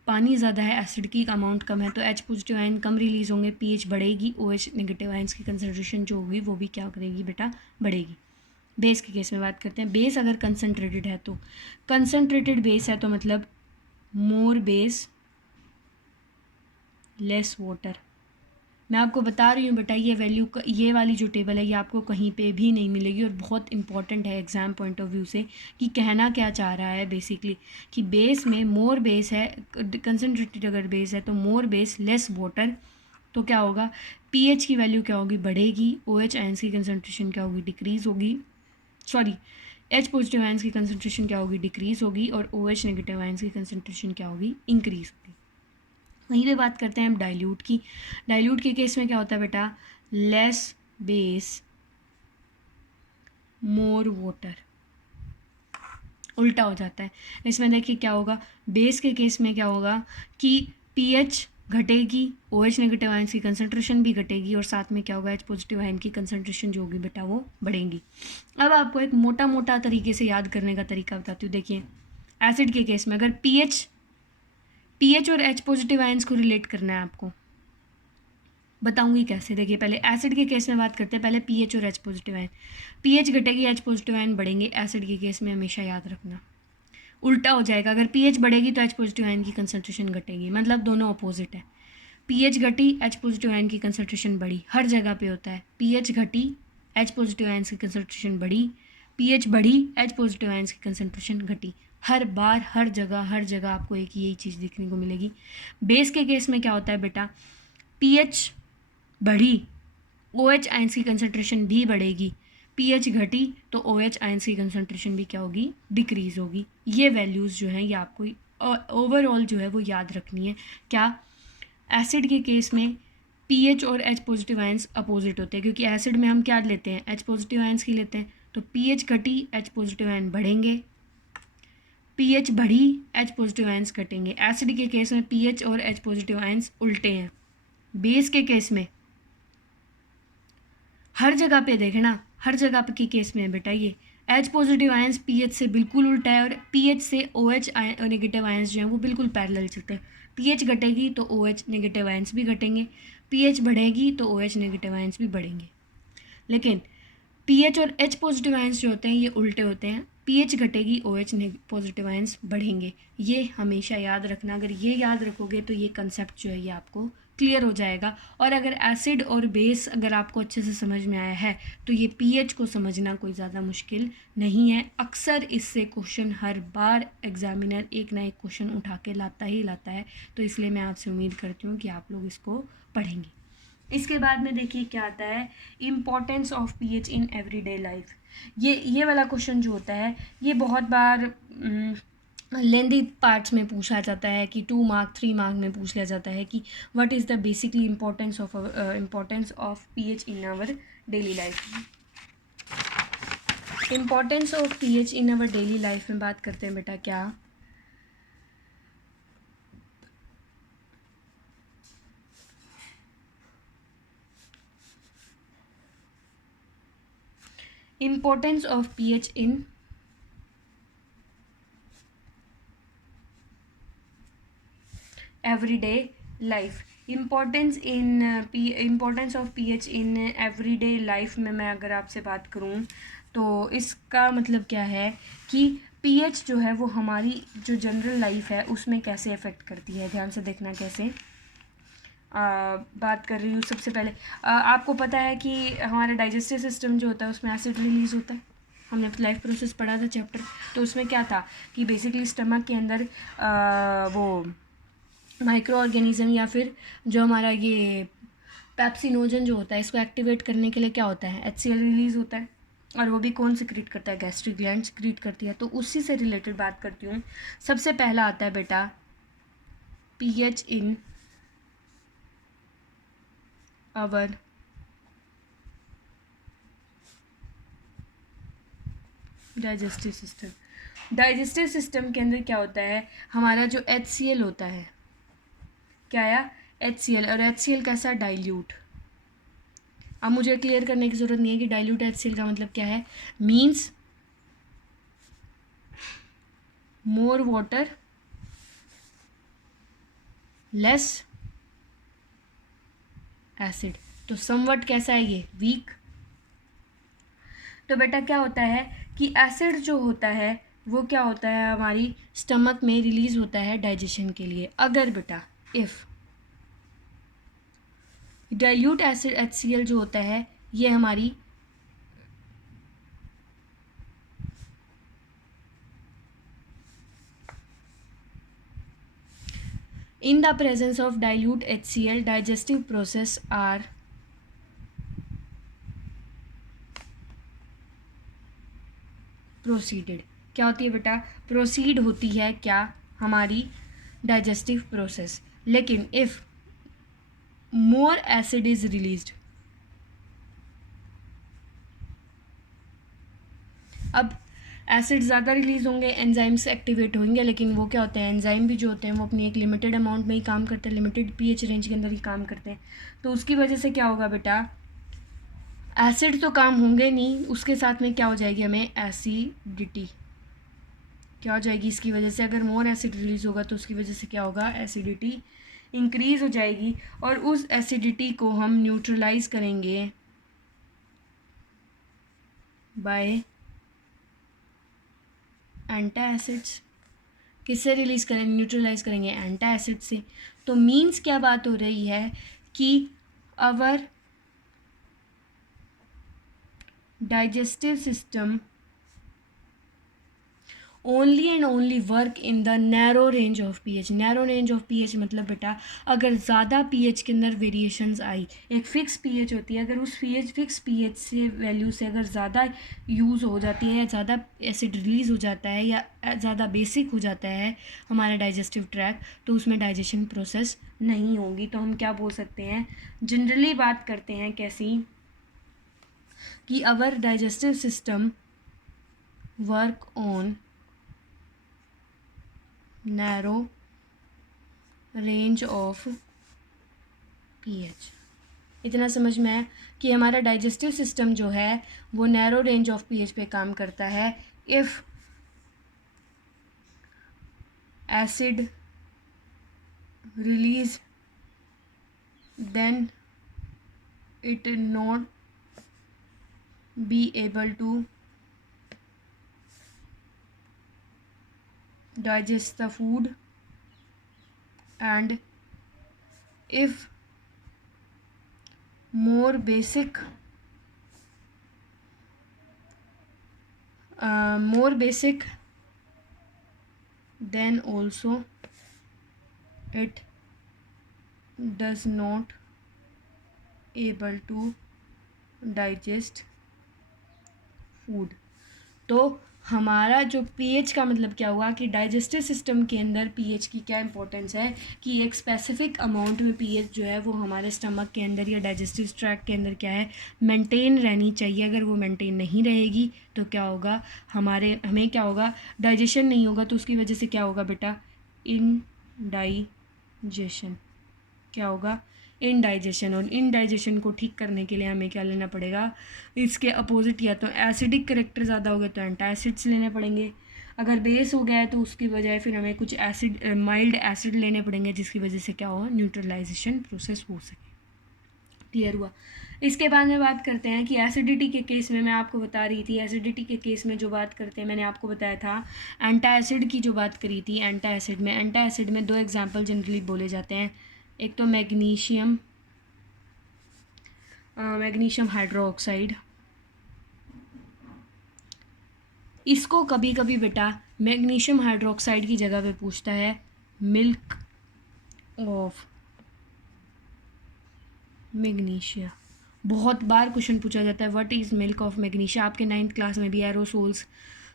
पानी ज़्यादा है, एसिड की अमाउंट कम है, तो H पॉजिटिव आयन कम रिलीज़ होंगे, पीएच बढ़ेगी, OH नेगेटिव आयंस की कंसंट्रेशन जो होगी वो भी क्या करेगी बेटा, बढ़ेगी। बेस के केस में बात करते हैं। बेस अगर कंसनट्रेटेड है तो, कंसनट्रेटेड बेस है तो मतलब मोर बेस लेस वाटर। मैं आपको बता रही हूँ बेटा, ये वैल्यू, ये वाली जो टेबल है ये आपको कहीं पे भी नहीं मिलेगी और बहुत इंपॉर्टेंट है एग्ज़ाम पॉइंट ऑफ व्यू से कि कहना क्या चाह रहा है बेसिकली, कि बेस में मोर बेस है, कंसनट्रेटेड अगर बेस है तो मोर बेस लेस वाटर, तो क्या होगा, पीएच की वैल्यू क्या होगी, बढ़ेगी, OH आयंस की कंसनट्रेशन क्या होगी, डिक्रीज़ होगी, H पॉजिटिव आयंस की कंसनट्रेशन क्या होगी, डिक्रीज़ होगी, और OH नेगेटिव आयंस की कंसनट्रेशन क्या होगी, इंक्रीज़ होगी। वहीं पे बात करते हैं हम डाइल्यूट की। डाइल्यूट के केस में क्या होता है बेटा, लेस बेस मोर वाटर, उल्टा हो जाता है। इसमें देखिए क्या होगा, बेस के केस में क्या होगा कि पीएच घटेगी, OH नेगेटिव आयंस की कंसंट्रेशन भी घटेगी, और साथ में क्या होगा, H पॉजिटिव आयन की कंसंट्रेशन जो होगी बेटा वो बढ़ेगी। अब आपको एक मोटा मोटा तरीके से याद करने का तरीका बताती हूँ। देखिए एसिड के केस में अगर पीएच और H पॉजिटिव आयंस को रिलेट करना है आपको, बताऊंगी कैसे। देखिए पहले एसिड के केस में बात करते हैं, पहले पीएच और H पॉजिटिव आयन, पीएच घटेगी, H पॉजिटिव आयन बढ़ेंगे। एसिड के केस में हमेशा याद रखना उल्टा हो जाएगा, अगर पीएच बढ़ेगी तो H पॉजिटिव आयन की कंसंट्रेशन घटेगी, मतलब दोनों अपोजिट है। पीएच घटी, H पॉजिटिव आयन की कंसंट्रेशन बढ़ी, हर जगह पे होता है। पीएच घटी, H पॉजिटिव आयन की कंसंट्रेशन बढ़ी, पीएच बढ़ी, H पॉजिटिव आयन की कंसंट्रेशन घटी, हर बार हर जगह आपको एक यही चीज़ देखने को मिलेगी। बेस के केस में क्या होता है बेटा, पीएच बढ़ी, OH आयंस की कंसंट्रेशन भी बढ़ेगी, पीएच घटी तो OH आयंस की कंसंट्रेशन भी क्या होगी, डिक्रीज़ होगी। ये वैल्यूज़ जो हैं ये आपको ओवरऑल जो है वो याद रखनी है। क्या, एसिड के केस में पीएच और H पॉजिटिव आयंस अपोजिट होते हैं, क्योंकि एसिड में हम क्या लेते हैं, H पॉजिटिव आयंस की लेते हैं, तो पीएच घटी, H पॉजिटिव आयन बढ़ेंगे, पीएच बढ़ी, H पॉजिटिव आयंस घटेंगे। एसिड के केस में पीएच और H पॉजिटिव आयंस उल्टे हैं। बेस के केस में हर जगह पे देखना, हर जगह पे के केस में है बेटा ये, H पॉजिटिव आयंस पीएच से बिल्कुल उल्टा है, और पीएच से OH नेगेटिव आयंस जो हैं वो बिल्कुल पैरेलल चलते हैं। पीएच घटेगी तो OH नेगेटिव आयंस भी घटेंगे, पीएच बढ़ेगी तो OH नेगेटिव आयंस भी बढ़ेंगे। लेकिन पीएच और H पॉजिटिव आयंस जो होते हैं ये उल्टे होते हैं, पीएच घटेगी, OH पॉजिटिव आयंस बढ़ेंगे। ये हमेशा याद रखना, अगर ये याद रखोगे तो ये कंसेप्ट जो है ये आपको क्लियर हो जाएगा। और अगर एसिड और बेस अगर आपको अच्छे से समझ में आया है तो ये पीएच को समझना कोई ज़्यादा मुश्किल नहीं है। अक्सर इससे क्वेश्चन हर बार एग्जामिनर एक ना एक क्वेश्चन उठा के लाता ही लाता है, तो इसलिए मैं आपसे उम्मीद करती हूँ कि आप लोग इसको पढ़ेंगे। इसके बाद में देखिए क्या आता है, importance of pH in everyday life. ये वाला क्वेश्चन जो होता है ये बहुत बार लेंदी पार्ट्स में पूछा जाता है, कि 2 मार्क 3 मार्क में पूछ लिया जाता है कि what is the basically importance of pH in our daily life. Importance of pH in our daily life में बात करते हैं बेटा, क्या importance of pH in everyday life. Importance of pH in everyday life में मैं अगर आपसे बात करूं तो इसका मतलब क्या है कि पीएच जो है वो हमारी जो जनरल लाइफ है उसमें कैसे अफेक्ट करती है। ध्यान से देखना कैसे बात कर रही हूँ। सबसे पहले आपको पता है कि हमारा डाइजेस्टिव सिस्टम जो होता है उसमें एसिड रिलीज़ होता है, हमने लाइफ प्रोसेस पढ़ा था चैप्टर, तो उसमें क्या था कि बेसिकली स्टमक के अंदर वो माइक्रो ऑर्गेनिज्म या फिर जो हमारा ये पेप्सिनोजन जो होता है इसको एक्टिवेट करने के लिए क्या होता है, HCl रिलीज़ होता है, और वो भी कौन सिक्रीट करता है, गैस्ट्रिक ग्लैंड सिक्रीट करती है। तो उसी से रिलेटेड बात करती हूँ। सबसे पहला आता है बेटा pH in our digestive system के अंदर क्या होता है, हमारा जो HCl होता है, क्या आया, HCl, और HCl कैसा, डाइल्यूट। अब मुझे क्लियर करने की ज़रूरत नहीं है कि डाइल्यूट HCl का मतलब क्या है, means more water less acid. तो समवट कैसा है ये, वीक। तो बेटा क्या होता है कि एसिड जो होता है वो क्या होता है, हमारी स्टमक में रिलीज होता है डाइजेशन के लिए। अगर बेटा इफ़ डाइल्यूट एसिड HCl जो होता है ये हमारी in the presence of dilute HCl digestive process are proceeded। क्या होती है बेटा, प्रोसीड होती है क्या, हमारी डाइजेस्टिव प्रोसेस। लेकिन if more acid is released, अब एसिड ज़्यादा रिलीज होंगे, एंजाइम्स एक्टिवेट होंगे, लेकिन वो क्या होते हैं, एंजाइम भी जो होते हैं वो अपनी एक लिमिटेड अमाउंट में ही काम करते हैं, लिमिटेड pH रेंज के अंदर ही काम करते हैं। तो उसकी वजह से क्या होगा बेटा, एसिड तो काम होंगे नहीं, उसके साथ में क्या हो जाएगी, हमें एसिडिटी क्या हो जाएगी इसकी वजह से। अगर मोर एसिड रिलीज होगा तो उसकी वजह से क्या होगा, एसिडिटी इंक्रीज हो जाएगी, और उस एसिडिटी को हम न्यूट्रलाइज करेंगे बाय एंटासिड्स। किससे रिलीज करेंगे, न्यूट्रलाइज करेंगे एंटासिड से। तो मीन्स क्या बात हो रही है कि our digestive system only and only work in the narrow range of pH। Narrow range of pH मतलब बेटा अगर ज़्यादा pH के अंदर वेरिएशंस आई, एक फ़िक्स pH होती है, अगर उस फिक्स pH से वैल्यू से अगर ज़्यादा यूज़ हो जाती है या ज़्यादा एसिड रिलीज़ हो जाता है या ज़्यादा बेसिक हो जाता है हमारा डाइजेस्टिव ट्रैक, तो उसमें डाइजेशन प्रोसेस नहीं होगी। तो हम क्या बोल सकते हैं, जनरली बात करते हैं कैसी, कि our digestive system work on narrow range of pH। इतना समझ में है कि हमारा डाइजेस्टिव सिस्टम जो है वो नैरो रेंज ऑफ pH पे काम करता है। If acid release then it not be able to digest the food, and if more basic then also it does not able to digest food। तो हमारा जो pH का मतलब क्या हुआ कि डाइजेस्टिव सिस्टम के अंदर pH की क्या इंपॉर्टेंस है, कि एक स्पेसिफिक अमाउंट में pH जो है वो हमारे स्टमक के अंदर या डाइजेस्टिव ट्रैक्ट के अंदर क्या है, मेंटेन रहनी चाहिए। अगर वो मेंटेन नहीं रहेगी तो क्या होगा, हमें क्या होगा, डाइजेशन नहीं होगा। तो उसकी वजह से क्या होगा बेटा, इनडाइजेशन। क्या होगा, इनडाइजेशन। और इनडाइजेशन को ठीक करने के लिए हमें क्या लेना पड़ेगा, इसके अपोजिट, या तो एसिडिक करेक्टर ज़्यादा हो गए तो एंटासिड्स लेने पड़ेंगे, अगर बेस हो गया है तो उसकी बजाय फिर हमें कुछ एसिड, माइल्ड एसिड लेने पड़ेंगे, जिसकी वजह से क्या होगा, न्यूट्रलाइजेशन प्रोसेस हो सके। क्लियर हुआ। इसके बाद में बात करते हैं कि एसिडिटी के केस में मैं आपको बता रही थी, एसिडिटी के केस में जो बात करते हैं मैंने आपको बताया था, एंटासिड की जो बात करी थी। एंटासिड में 2 एग्जाम्पल जनरली बोले जाते हैं, एक तो मैग्नीशियम हाइड्रोक्साइड। इसको कभी कभी बेटा मैग्नीशियम हाइड्रोक्साइड की जगह पे पूछता है मिल्क ऑफ मैग्नीशिया। बहुत बार क्वेश्चन पूछा जाता है what is milk of magnesia. आपके 9th क्लास में भी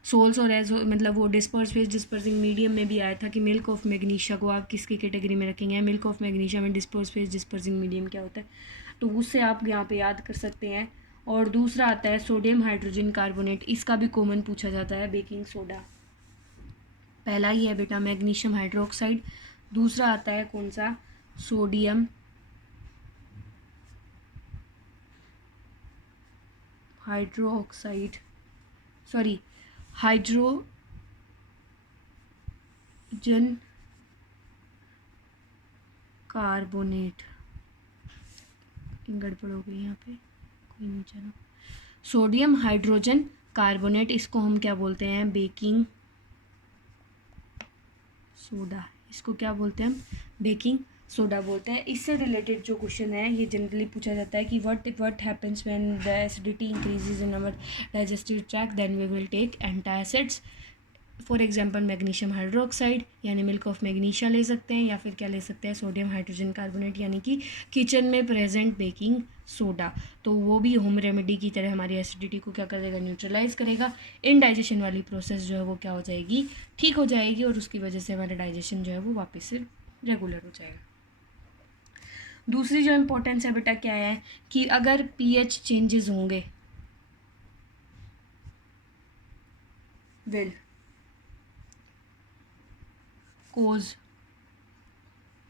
सोल्स और मतलब वो डिस्पर्सिंग मीडियम में भी आया था कि मिल्क ऑफ मैग्नीशिया को आप किसकी कैटेगरी में रखेंगे। मिल्क ऑफ मैग्नीशिया में डिस्पर्सिंग मीडियम क्या होता है, तो उससे आप यहाँ पे याद कर सकते हैं। और दूसरा आता है सोडियम हाइड्रोजन कार्बोनेट, इसका भी कॉमन पूछा जाता है बेकिंग सोडा। पहला ही है बेटा मैग्नीशियम हाइड्रोक्साइड, दूसरा आता है कौन सा, sodium hydroxide, sorry hydrogen carbonate, गड़बड़ हो गई यहाँ पे, कोई नहीं चलो। सोडियम हाइड्रोजन कार्बोनेट, इसको हम क्या बोलते हैं, बेकिंग सोडा, इसको क्या बोलते हैं हम, बेकिंग सोडा बोलते हैं। इससे रिलेटेड जो क्वेश्चन है ये जनरली पूछा जाता है कि what happens when the acidity increases in our digestive tract, then we will take antacids. For example magnesium hydroxide यानी मिल्क ऑफ मैग्नीशिया ले सकते हैं, या फिर क्या ले सकते हैं, सोडियम हाइड्रोजन कार्बोनेट यानी कि किचन में प्रेजेंट बेकिंग सोडा। तो वो भी होम रेमेडी की तरह हमारी एसिडिटी को क्या कर देगा, न्यूट्रलाइज करेगा। इनडाइजेशन वाली प्रोसेस जो है वो क्या हो जाएगी, ठीक हो जाएगी, और उसकी वजह से हमारा डाइजेशन जो है वो वापस से रेगुलर हो जाएगा। दूसरी जो इम्पोर्टेंस है बेटा क्या है कि अगर पीएच चेंजेस होंगे विल कोज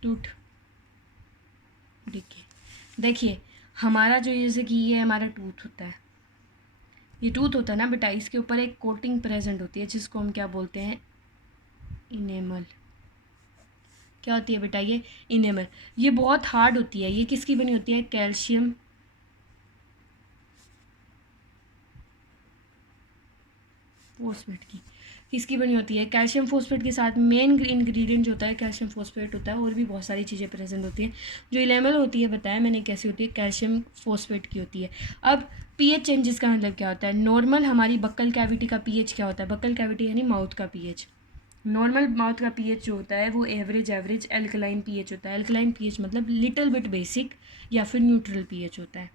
टूथ डिके। देखिए हमारा जो जैसे कि ये हमारा टूथ होता है, ये टूथ होता है ना बेटा, इसके ऊपर एक कोटिंग प्रेजेंट होती है जिसको हम क्या बोलते हैं, इनेमल। क्या होती है बेटा ये, इनेमल। ये बहुत हार्ड होती है, ये किसकी बनी होती है, कैल्शियम फोस्फेट की। किसकी बनी होती है, कैल्शियम फोस्फेट के साथ मेन इंग्रेडिएंट जो होता है कैल्शियम फोस्फेट होता है, और भी बहुत सारी चीज़ें प्रेजेंट होती हैं। जो इनेमल होती है बताया मैंने कैसी होती है, कैल्शियम फोस्फेट की होती है। अब पीएच चेंजेस का मतलब क्या होता है, नॉर्मल हमारी बक्कल कैविटी का पीएच क्या होता है, बक्कल कैविटी यानी माउथ का पीएच, नॉर्मल माउथ का पीएच जो होता है वो एवरेज एल्कलाइन पीएच होता है। एल्कलाइन पीएच मतलब लिटिल बिट बेसिक या फिर न्यूट्रल पीएच होता है।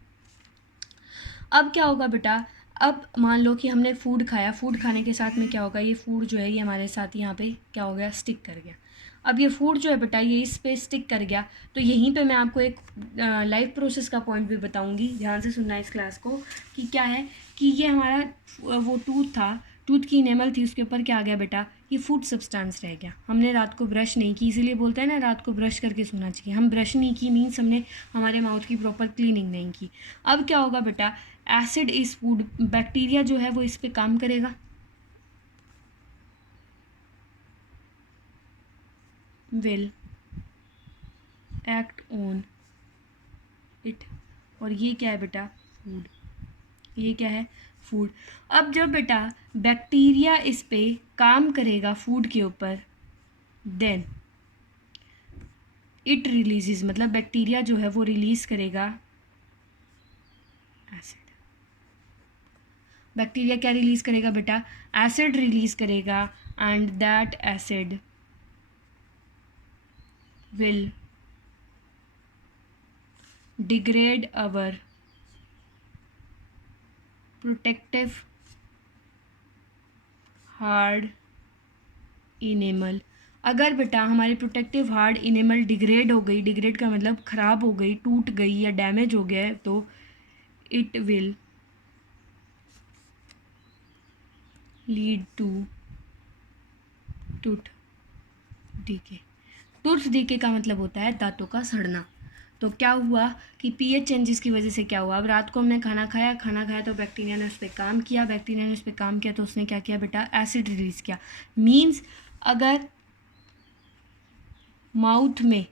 अब क्या होगा बेटा, अब मान लो कि हमने फूड खाया, फूड खाने के साथ में क्या होगा, ये फूड जो है ये हमारे साथ यहाँ पे क्या हो गया, स्टिक कर गया। अब ये फूड जो है बेटा ये इस पे स्टिक कर गया, तो यहीं पे मैं आपको एक लाइफ प्रोसेस का पॉइंट भी बताऊंगी, ध्यान से सुनना इस क्लास को, कि क्या है कि ये हमारा वो टूथ था, टूथ की इनेमल थी, उसके ऊपर क्या आ गया बेटा, ये फूड सब्सटेंस रह गया। हमने रात को ब्रश नहीं की, इसीलिए बोलते हैं ना रात को ब्रश करके सोना चाहिए। हम ब्रश नहीं की मीन्स हमने हमारे माउथ की प्रॉपर क्लीनिंग नहीं की। अब क्या होगा बेटा, एसिड इस फूड, बैक्टीरिया जो है वो इस पे काम करेगा, विल एक्ट ऑन इट, और ये क्या है बेटा, फूड, ये क्या है, फूड। अब जब बेटा बैक्टीरिया इस पे काम करेगा फूड के ऊपर, देन इट रिलीजेस, मतलब बैक्टीरिया जो है वो रिलीज करेगा एसिड। बैक्टीरिया क्या रिलीज करेगा बेटा, एसिड रिलीज करेगा, and that acid will degrade our protective hard enamel. अगर बेटा हमारी प्रोटेक्टिव हार्ड इनेमल डिग्रेड हो गई, डिग्रेड का मतलब ख़राब हो गई, टूट गई या डैमेज हो गया है, तो it will lead to tooth decay. Tooth decay का मतलब होता है दांतों का सड़ना। तो क्या हुआ कि पीएच चेंजेस की वजह से क्या हुआ, अब रात को हमने खाना खाया तो बैक्टीरिया ने उस पर काम किया, बैक्टीरिया ने उस पर काम किया तो उसने क्या किया बेटा, एसिड रिलीज़ किया। मीन्स अगर माउथ में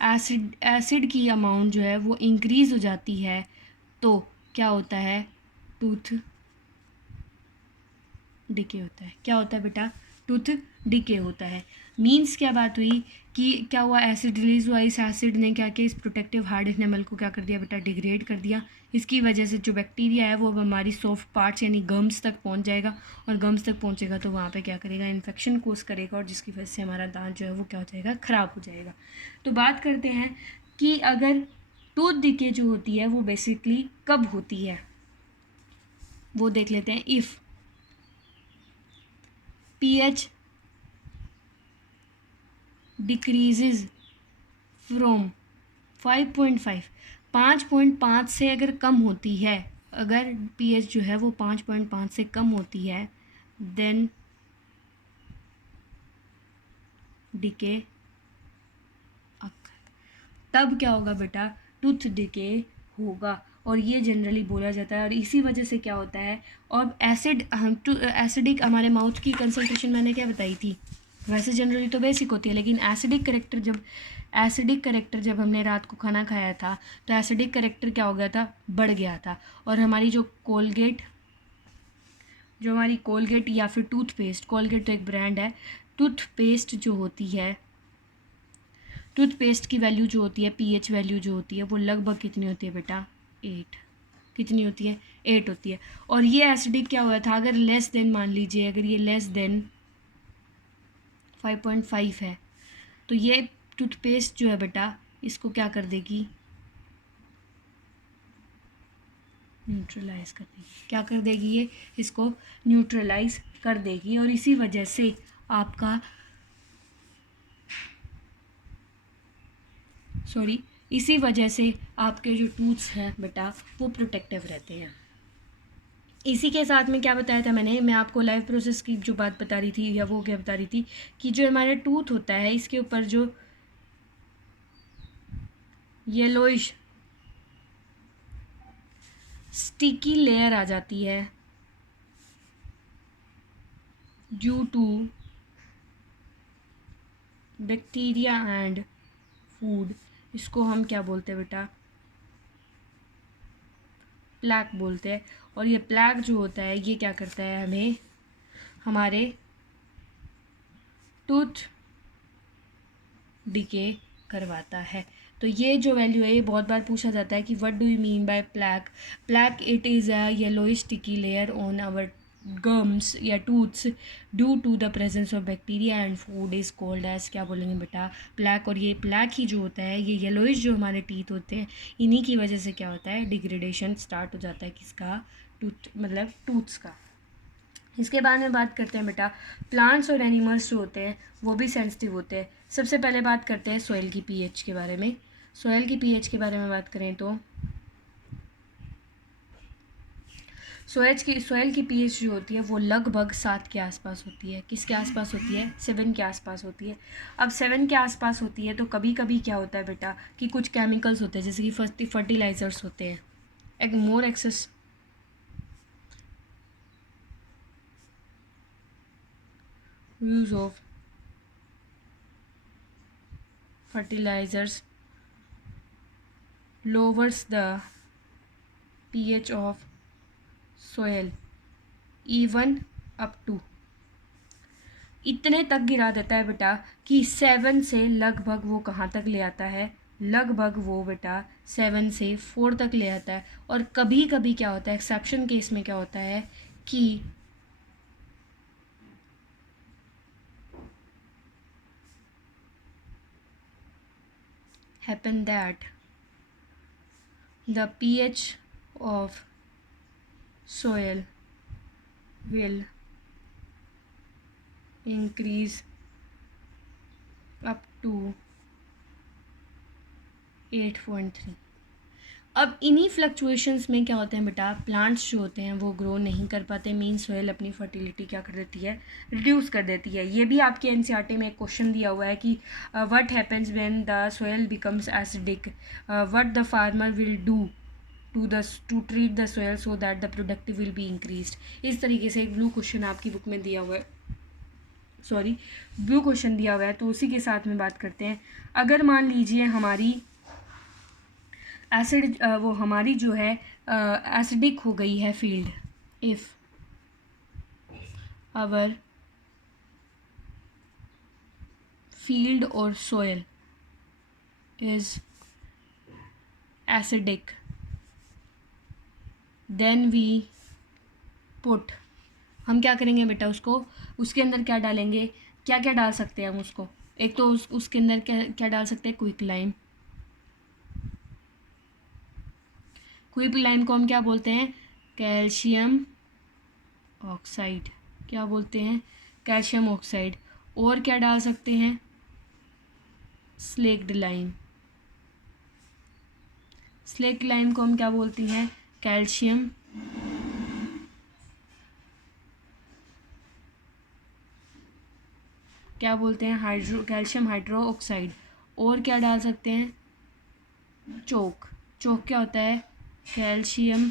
एसिड की अमाउंट जो है वो इंक्रीज़ हो जाती है तो क्या होता है, टूथ डिके होता है। क्या होता है बेटा, टूथ डिके होता है। मीन्स क्या बात हुई कि क्या हुआ, एसिड रिलीज हुआ, इस एसिड ने क्या किया, इस प्रोटेक्टिव हार्ड इनेमल को क्या कर दिया बेटा, डिग्रेड कर दिया। इसकी वजह से जो बैक्टीरिया है वो अब हमारी सॉफ्ट पार्ट्स यानी गम्स तक पहुंच जाएगा, और गम्स तक पहुंचेगा तो वहाँ पे क्या करेगा, इन्फेक्शन कोज करेगा, और जिसकी वजह से हमारा दांत जो है वो क्या हो जाएगा, ख़राब हो जाएगा। तो बात करते हैं कि अगर टूथ डिके जो होती है वो बेसिकली कब होती है, वो देख लेते हैं। इफ़ pH decreases from 5.5, 5.5 से अगर कम होती है, अगर pH जो है वो 5.5 से कम होती है, देन डिके, तब क्या होगा बेटा, टूथ डिके होगा। और ये जनरली बोला जाता है, और इसी वजह से क्या होता है, और एसिड, एसिडिक हमारे माउथ की कंसंट्रेशन मैंने क्या बताई थी, वैसे जनरली तो बेसिक होती है, लेकिन एसिडिक करेक्टर जब हमने रात को खाना खाया था तो एसिडिक करेक्टर क्या हो गया था, बढ़ गया था। और हमारी जो हमारी कोलगेट या फिर टूथपेस्ट, कोलगेट तो एक ब्रांड है, टूथपेस्ट जो होती है, टूथपेस्ट की वैल्यू जो होती है, पीएच वैल्यू जो होती है, वो लगभग कितनी होती है बेटा, 8। कितनी होती है, 8 होती है। और ये एसिडिक क्या हुआ था, अगर लेस देन, मान लीजिए अगर ये लेस देन 5.5 है, तो ये टूथपेस्ट जो है बेटा, इसको क्या कर देगी, न्यूट्रलाइज कर देगी। क्या कर देगी ये, इसको न्यूट्रलाइज कर देगी। और इसी वजह से आपका इसी वजह से आपके जो टूथ्स हैं बेटा, वो प्रोटेक्टिव रहते हैं। इसी के साथ में क्या बताया था मैंने, मैं आपको लाइफ प्रोसेस की जो बात बता रही थी, या वो क्या बता रही थी, कि जो हमारा टूथ होता है, इसके ऊपर जो येलोइश स्टिकी लेयर आ जाती है due to bacteria and food, इसको हम क्या बोलते हैं बेटा, प्लैक बोलते हैं। और ये प्लैक जो होता है, ये क्या करता है, हमें हमारे टूथ डिके करवाता है। तो ये जो वैल्यू है, ये बहुत बार पूछा जाता है कि what do you mean by plaque. Plaque, it is a yellowish sticky layer on our gums या tooths due to the presence of bacteria and food is called age, क्या बोलेंगे बेटा, प्लैक। और ये प्लैक ही जो होता है, ये येलोइश जो हमारे टीथ होते हैं, इन्हीं की वजह से क्या होता है, डिग्रेडेशन स्टार्ट हो जाता है, किसका, मतलब टूथ्स का। इसके बाद में बात करते हैं बेटा, प्लांट्स और एनिमल्स जो होते हैं वो भी सेंसिटिव होते हैं। सबसे पहले बात करते हैं सॉइल की पीएच के बारे में। सॉइल की पीएच के बारे में बात करें तो सॉइल की पीएच जो होती है वो लगभग 7 के आसपास होती है। किसके आसपास होती है, 7 के आसपास होती है। अब 7 के आसपास होती है तो कभी कभी क्या होता है बेटा, कि कुछ केमिकल्स होते हैं, जैसे कि फर्टिलाइजर्स होते हैं, एक more excess use of fertilizers lowers the pH of soil even up to, इतने तक गिरा देता है बेटा कि 7 से लगभग वो कहाँ तक ले आता है, लगभग वो बेटा 7 से 4 तक ले आता है। और कभी कभी क्या होता है, एक्सेप्शन केस में क्या होता है कि happen that the pH of soil will increase up to 8.3। अब इन्हीं फ्लक्चुएशंस में क्या होते हैं बेटा, प्लांट्स जो होते हैं वो ग्रो नहीं कर पाते, मीन सॉइल अपनी फर्टिलिटी क्या कर देती है, रिड्यूस कर देती है। ये भी आपके एनसीईआरटी में एक क्वेश्चन दिया हुआ है कि what happens when the soil becomes acidic, what the farmer will do to treat the soil so that the productive will be increased. इस तरीके से एक ब्लू क्वेश्चन आपकी बुक में दिया हुआ है, ब्लू क्वेश्चन दिया हुआ है। तो उसी के साथ में बात करते हैं, अगर मान लीजिए हमारी एसिड वो हमारी जो है एसिडिक हो गई है field, if our field or soil is acidic, then we put, हम क्या करेंगे बेटा, उसके अंदर क्या डालेंगे, क्या क्या डाल सकते हैं हम उसको, एक तो उसके अंदर क्या क्या डाल सकते हैं, क्विकलाइम। क्विकलाइम को हम क्या बोलते हैं, कैल्शियम ऑक्साइड, क्या बोलते हैं, कैल्शियम ऑक्साइड। और क्या डाल सकते हैं, स्लेक्ड लाइम। स्लेट लाइम को हम क्या बोलती हैं? कैल्शियम क्या बोलते हैं? Calcium hydro oxide. और क्या डाल सकते हैं? चोक। चोक क्या होता है? Calcium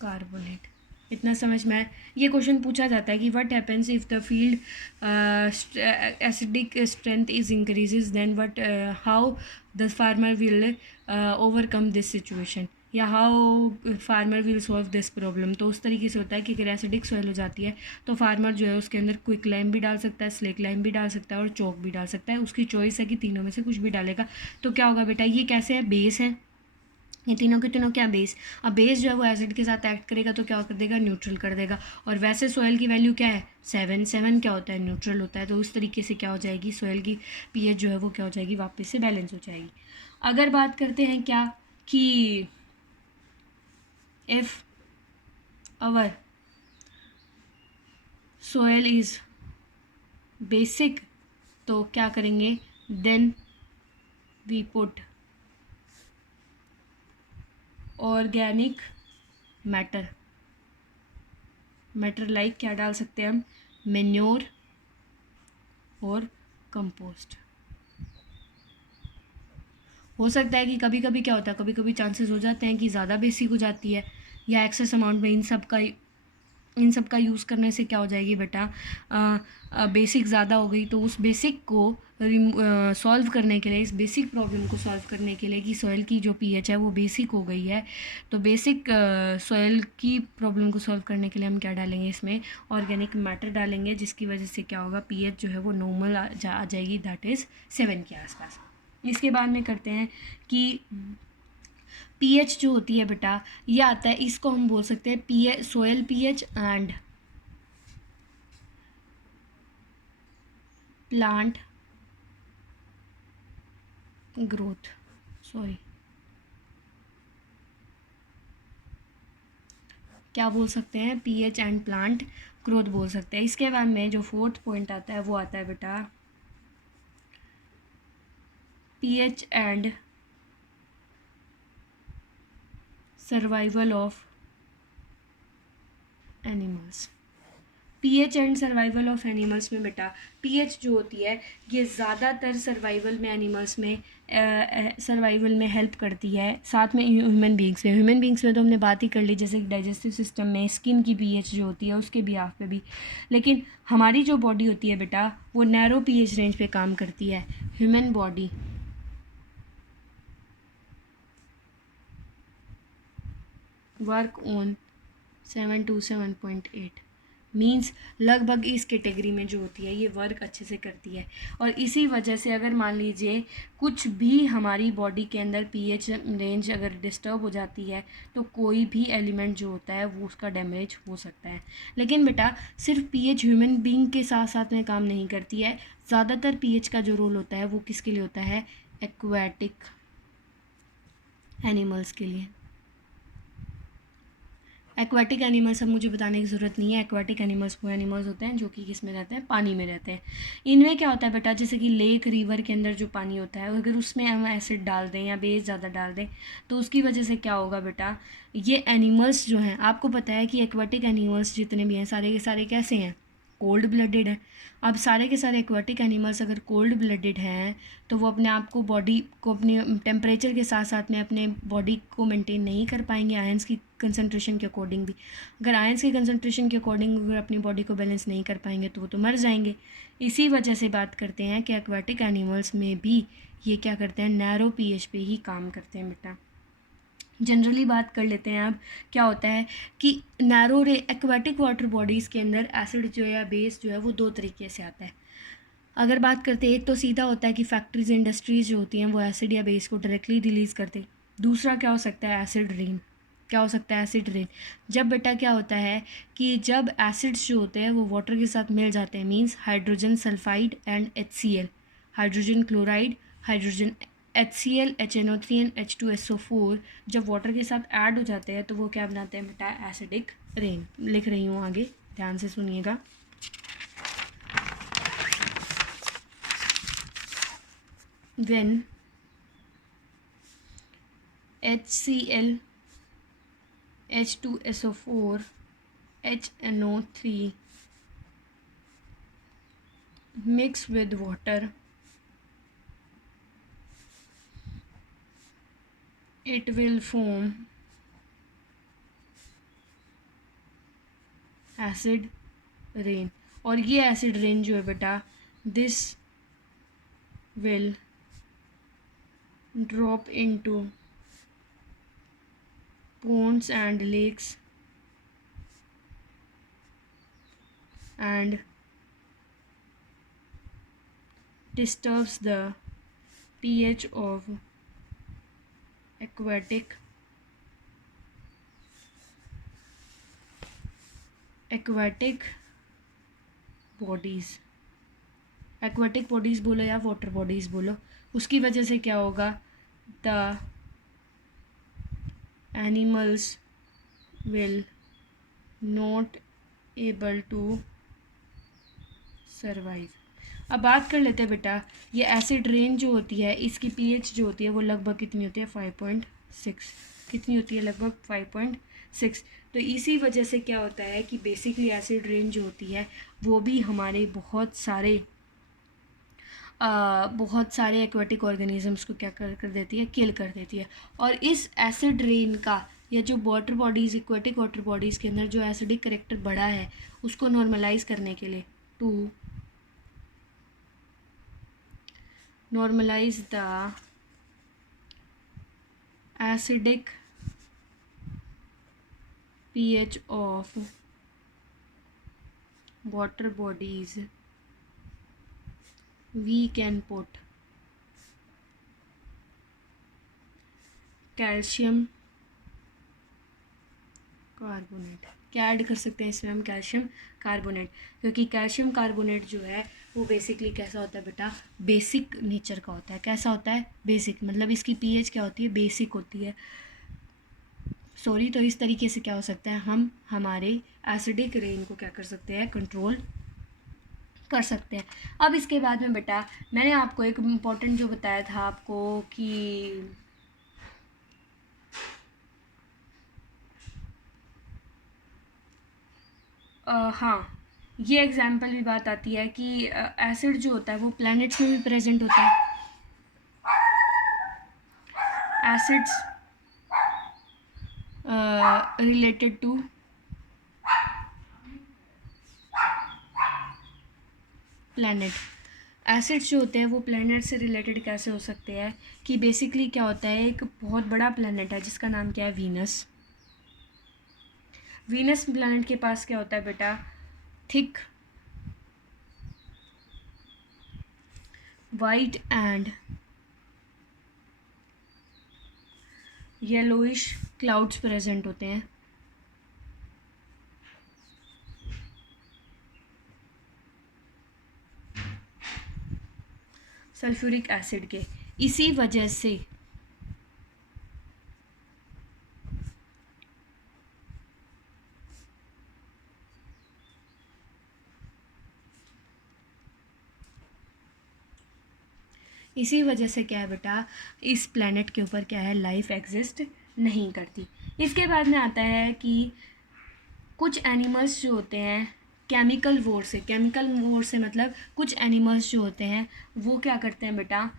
carbonate. इतना समझ में आया? ये क्वेश्चन पूछा जाता है कि what happens if the field acidic strength is increases, then what how the farmer will overcome this situation, या how farmer will solve this problem. तो उस तरीके से होता है कि अगर एसिडिक सॉइल हो जाती है तो फार्मर जो है उसके अंदर क्विक लाइम भी डाल सकता है, स्लेक लाइम भी डाल सकता है और चौक भी डाल सकता है। उसकी चॉइस है कि तीनों में से कुछ भी डालेगा। तो क्या होगा बेटा? ये कैसे है? बेस है, ये तीनों के तीनों क्या बेस। अब बेस जो है वो एसिड के साथ एक्ट करेगा तो क्या कर देगा? न्यूट्रल कर देगा। और वैसे सोयल की वैल्यू क्या है? 7। 7 क्या होता है? न्यूट्रल होता है। तो उस तरीके से क्या हो जाएगी? सोयल की पीएच जो है वो क्या हो जाएगी? वापस से बैलेंस हो जाएगी। अगर बात करते हैं क्या कि if our soil is basic, तो क्या करेंगे? Then we put organic matter. Matter like क्या डाल सकते हैं हम? मेन्योर और कंपोस्ट। हो सकता है कि कभी कभी क्या होता है, कभी कभी चांसेस हो जाते हैं कि ज़्यादा बेसिक हो जाती है या एक्सेस अमाउंट में इन सब का यूज़ करने से क्या हो जाएगी बेटा? बेसिक ज़्यादा हो गई। तो उस बेसिक को सॉल्व करने के लिए, इस बेसिक प्रॉब्लम को सॉल्व करने के लिए कि सॉइल की जो पीएच है वो बेसिक हो गई है, तो बेसिक सॉइल की प्रॉब्लम को सॉल्व करने के लिए हम क्या डालेंगे? इसमें ऑर्गेनिक मैटर डालेंगे, जिसकी वजह से क्या होगा? पीएच जो है वो नॉर्मल आ जाएगी, दैट इज़ 7 के आसपास। इसके बाद में करते हैं कि पीएच जो होती है बेटा, ये आता है, इसको हम बोल सकते हैं pH, soil pH and plant growth. Sorry, क्या बोल सकते हैं? पीएच एंड प्लांट ग्रोथ बोल सकते हैं। इसके बाद में जो 4th पॉइंट आता है वो आता है बेटा pH and survival of animals. PH and survival of animals में बेटा पीएच जो होती है ये ज़्यादातर सर्वाइवल में एनिमल्स में सर्वाइवल में हेल्प करती है, साथ में ह्यूमन बींग्स में। ह्यूमन बींग्स में तो हमने बात ही कर ली, जैसे डाइजेस्टिव सिस्टम में स्किन की पीएच जो होती है उसके बिहाफ पे भी। लेकिन हमारी जो बॉडी होती है बेटा वो नैरो पीएच रेंज पे काम करती है। Human body work on 7 to 7.8 means लगभग इस कैटेगरी में जो होती है ये वर्क अच्छे से करती है। और इसी वजह से अगर मान लीजिए कुछ भी हमारी बॉडी के अंदर पीएच रेंज अगर डिस्टर्ब हो जाती है तो कोई भी एलिमेंट जो होता है वो उसका डैमेज हो सकता है। लेकिन बेटा सिर्फ पीएच ह्यूमन बीइंग के साथ साथ में काम नहीं करती है। ज़्यादातर पीएच का जो रोल होता है वो किसके लिए होता है? एक्वाटिक एनिमल्स के लिए। एक्वाटिक एनिमल्स अब मुझे बताने की ज़रूरत नहीं है। एक्वाटिक एनिमल्स वो एनिमल्स होते हैं जो कि किस में रहते हैं? पानी में रहते हैं। इनमें क्या होता है बेटा, जैसे कि लेक रिवर के अंदर जो पानी होता है अगर उसमें हम एसिड डाल दें या बेस ज़्यादा डाल दें तो उसकी वजह से क्या होगा बेटा? ये एनिमल्स जो हैं, आपको पता है कि एक्वाटिक एनिमल्स जितने भी हैं सारे के सारे कैसे हैं? कोल्ड ब्लडेड है। अब सारे के सारे एक्वाटिक एनिमल्स अगर कोल्ड ब्लडेड हैं तो वो अपने आप को बॉडी को अपने टेम्परेचर के साथ साथ में अपने बॉडी को मेंटेन नहीं कर पाएंगे आयंस की कंसंट्रेशन के अकॉर्डिंग भी। अगर आयंस की कंसंट्रेशन के अकॉर्डिंग अगर अपनी बॉडी को बैलेंस नहीं कर पाएंगे तो वो तो मर जाएंगे। इसी वजह से बात करते हैं कि एक्वाटिक एनिमल्स में भी ये क्या करते हैं? नैरो पीएच पे ही काम करते हैं बेटा। जनरली बात कर लेते हैं अब क्या होता है कि नैरो रे एक्वाटिक वाटर बॉडीज़ के अंदर एसिड जो है या बेस जो है वो दो तरीके से आता है। अगर बात करते हैं, एक तो सीधा होता है कि फैक्ट्रीज इंडस्ट्रीज जो होती हैं वो एसिड या बेस को डायरेक्टली रिलीज़ करते। दूसरा क्या हो सकता है? Acid rain. क्या हो सकता है? Acid rain. जब बेटा क्या होता है कि जब एसिड्स जो होते हैं वो वाटर के साथ मिल जाते हैं, means hydrogen sulphide and HCl, hydrogen chloride, hydrogen HCl, HNO3 and H2SO4 जब वाटर के साथ ऐड हो जाते हैं तो वो क्या बनाते हैं बेटा? Acidic rain. लिख रही हूँ आगे, ध्यान से सुनिएगा। when HCl, H2SO4, HNO3 mix with water, it will form acid rain. और ये एसिड रेन जो है बेटा, this will drop into ponds and lakes and disturbs the pH of aquatic bodies. Aquatic bodies बोलो या वाटर बॉडीज़ बोलो, उसकी वजह से क्या होगा, the animals will not able to survive. अब बात कर लेते हैं बेटा, ये एसिड रेन जो होती है इसकी पीएच जो होती है वो लगभग कितनी होती है, 5.6. कितनी होती है, लगभग 5.6. तो इसी वजह से क्या होता है कि बेसिकली एसिड रेन जो होती है वो भी हमारे बहुत सारे एक्वाटिक ऑर्गेनिजम्स को क्या कर देती है, किल कर देती है. और इस एसिड रेन का या जो water bodies, aquatic water bodies के अंदर जो एसिडिक करेक्टर बढ़ा है उसको नॉर्मलाइज करने के लिए, to normalize the acidic pH of water bodies, we can put calcium carbonate. क्या ऐड कर सकते हैं इसमें हम, कैल्शियम कार्बोनेट, क्योंकि कैल्शियम कार्बोनेट जो है वो बेसिकली कैसा होता है बेटा, बेसिक नेचर का होता है. कैसा होता है, बेसिक, मतलब इसकी पीएच क्या होती है, बेसिक होती है. तो इस तरीके से क्या हो सकता है, हम हमारे एसिडिक रेन को क्या कर सकते हैं, कंट्रोल कर सकते हैं. अब इसके बाद में बेटा मैंने आपको एक इम्पॉर्टेंट जो बताया था आपको कि हाँ, ये एग्जाम्पल भी बात आती है कि एसिड जो होता है वो प्लैनेट्स में भी प्रेजेंट होता है. Acids related to planet. Acids जो होते हैं वो प्लैनेट से रिलेटेड कैसे हो सकते हैं कि बेसिकली क्या होता है, एक बहुत बड़ा प्लैनेट है जिसका नाम क्या है, वीनस. वीनस प्लैनेट के पास क्या होता है बेटा, thick white and yellowish clouds present होते हैं. सल्फ्यूरिक एसिड के. इसी वजह से क्या है बेटा, इस प्लैनेट के ऊपर क्या है, लाइफ एग्जिस्ट नहीं करती. इसके बाद में आता है कि कुछ एनिमल्स जो होते हैं केमिकल वॉर से मतलब कुछ एनिमल्स जो होते हैं वो क्या करते हैं बेटा,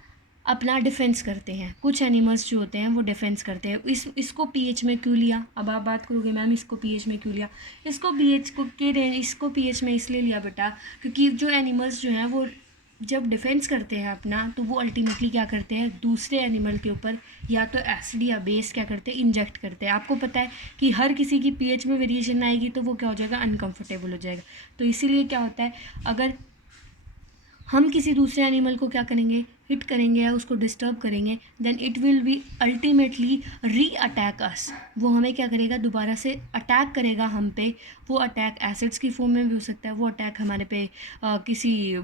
अपना डिफेंस करते हैं. कुछ एनिमल्स जो होते हैं वो डिफेंस करते हैं. इसको पीएच में क्यों लिया, अब आप बात करोगे मैम इसको पीएच में क्यों लिया, इसको पीएच में इसलिए लिया बेटा क्योंकि जो एनिमल्स जो हैं वो जब डिफेंस करते हैं अपना तो वो अल्टीमेटली क्या करते हैं, दूसरे एनिमल के ऊपर या तो एसिड या बेस क्या करते हैं, इंजेक्ट करते हैं. आपको पता है कि हर किसी की पीएच में वेरिएशन आएगी तो वो क्या हो जाएगा, अनकंफर्टेबल हो जाएगा. तो इसीलिए क्या होता है, अगर हम किसी दूसरे एनिमल को क्या करेंगे, हिट करेंगे या उसको डिस्टर्ब करेंगे, then it will be ultimately re attack us. वो हमें क्या करेगा, दोबारा से अटैक करेगा हम पे. वो अटैक एसिड्स की फॉर्म में भी हो सकता है, वो अटैक हमारे पे किसी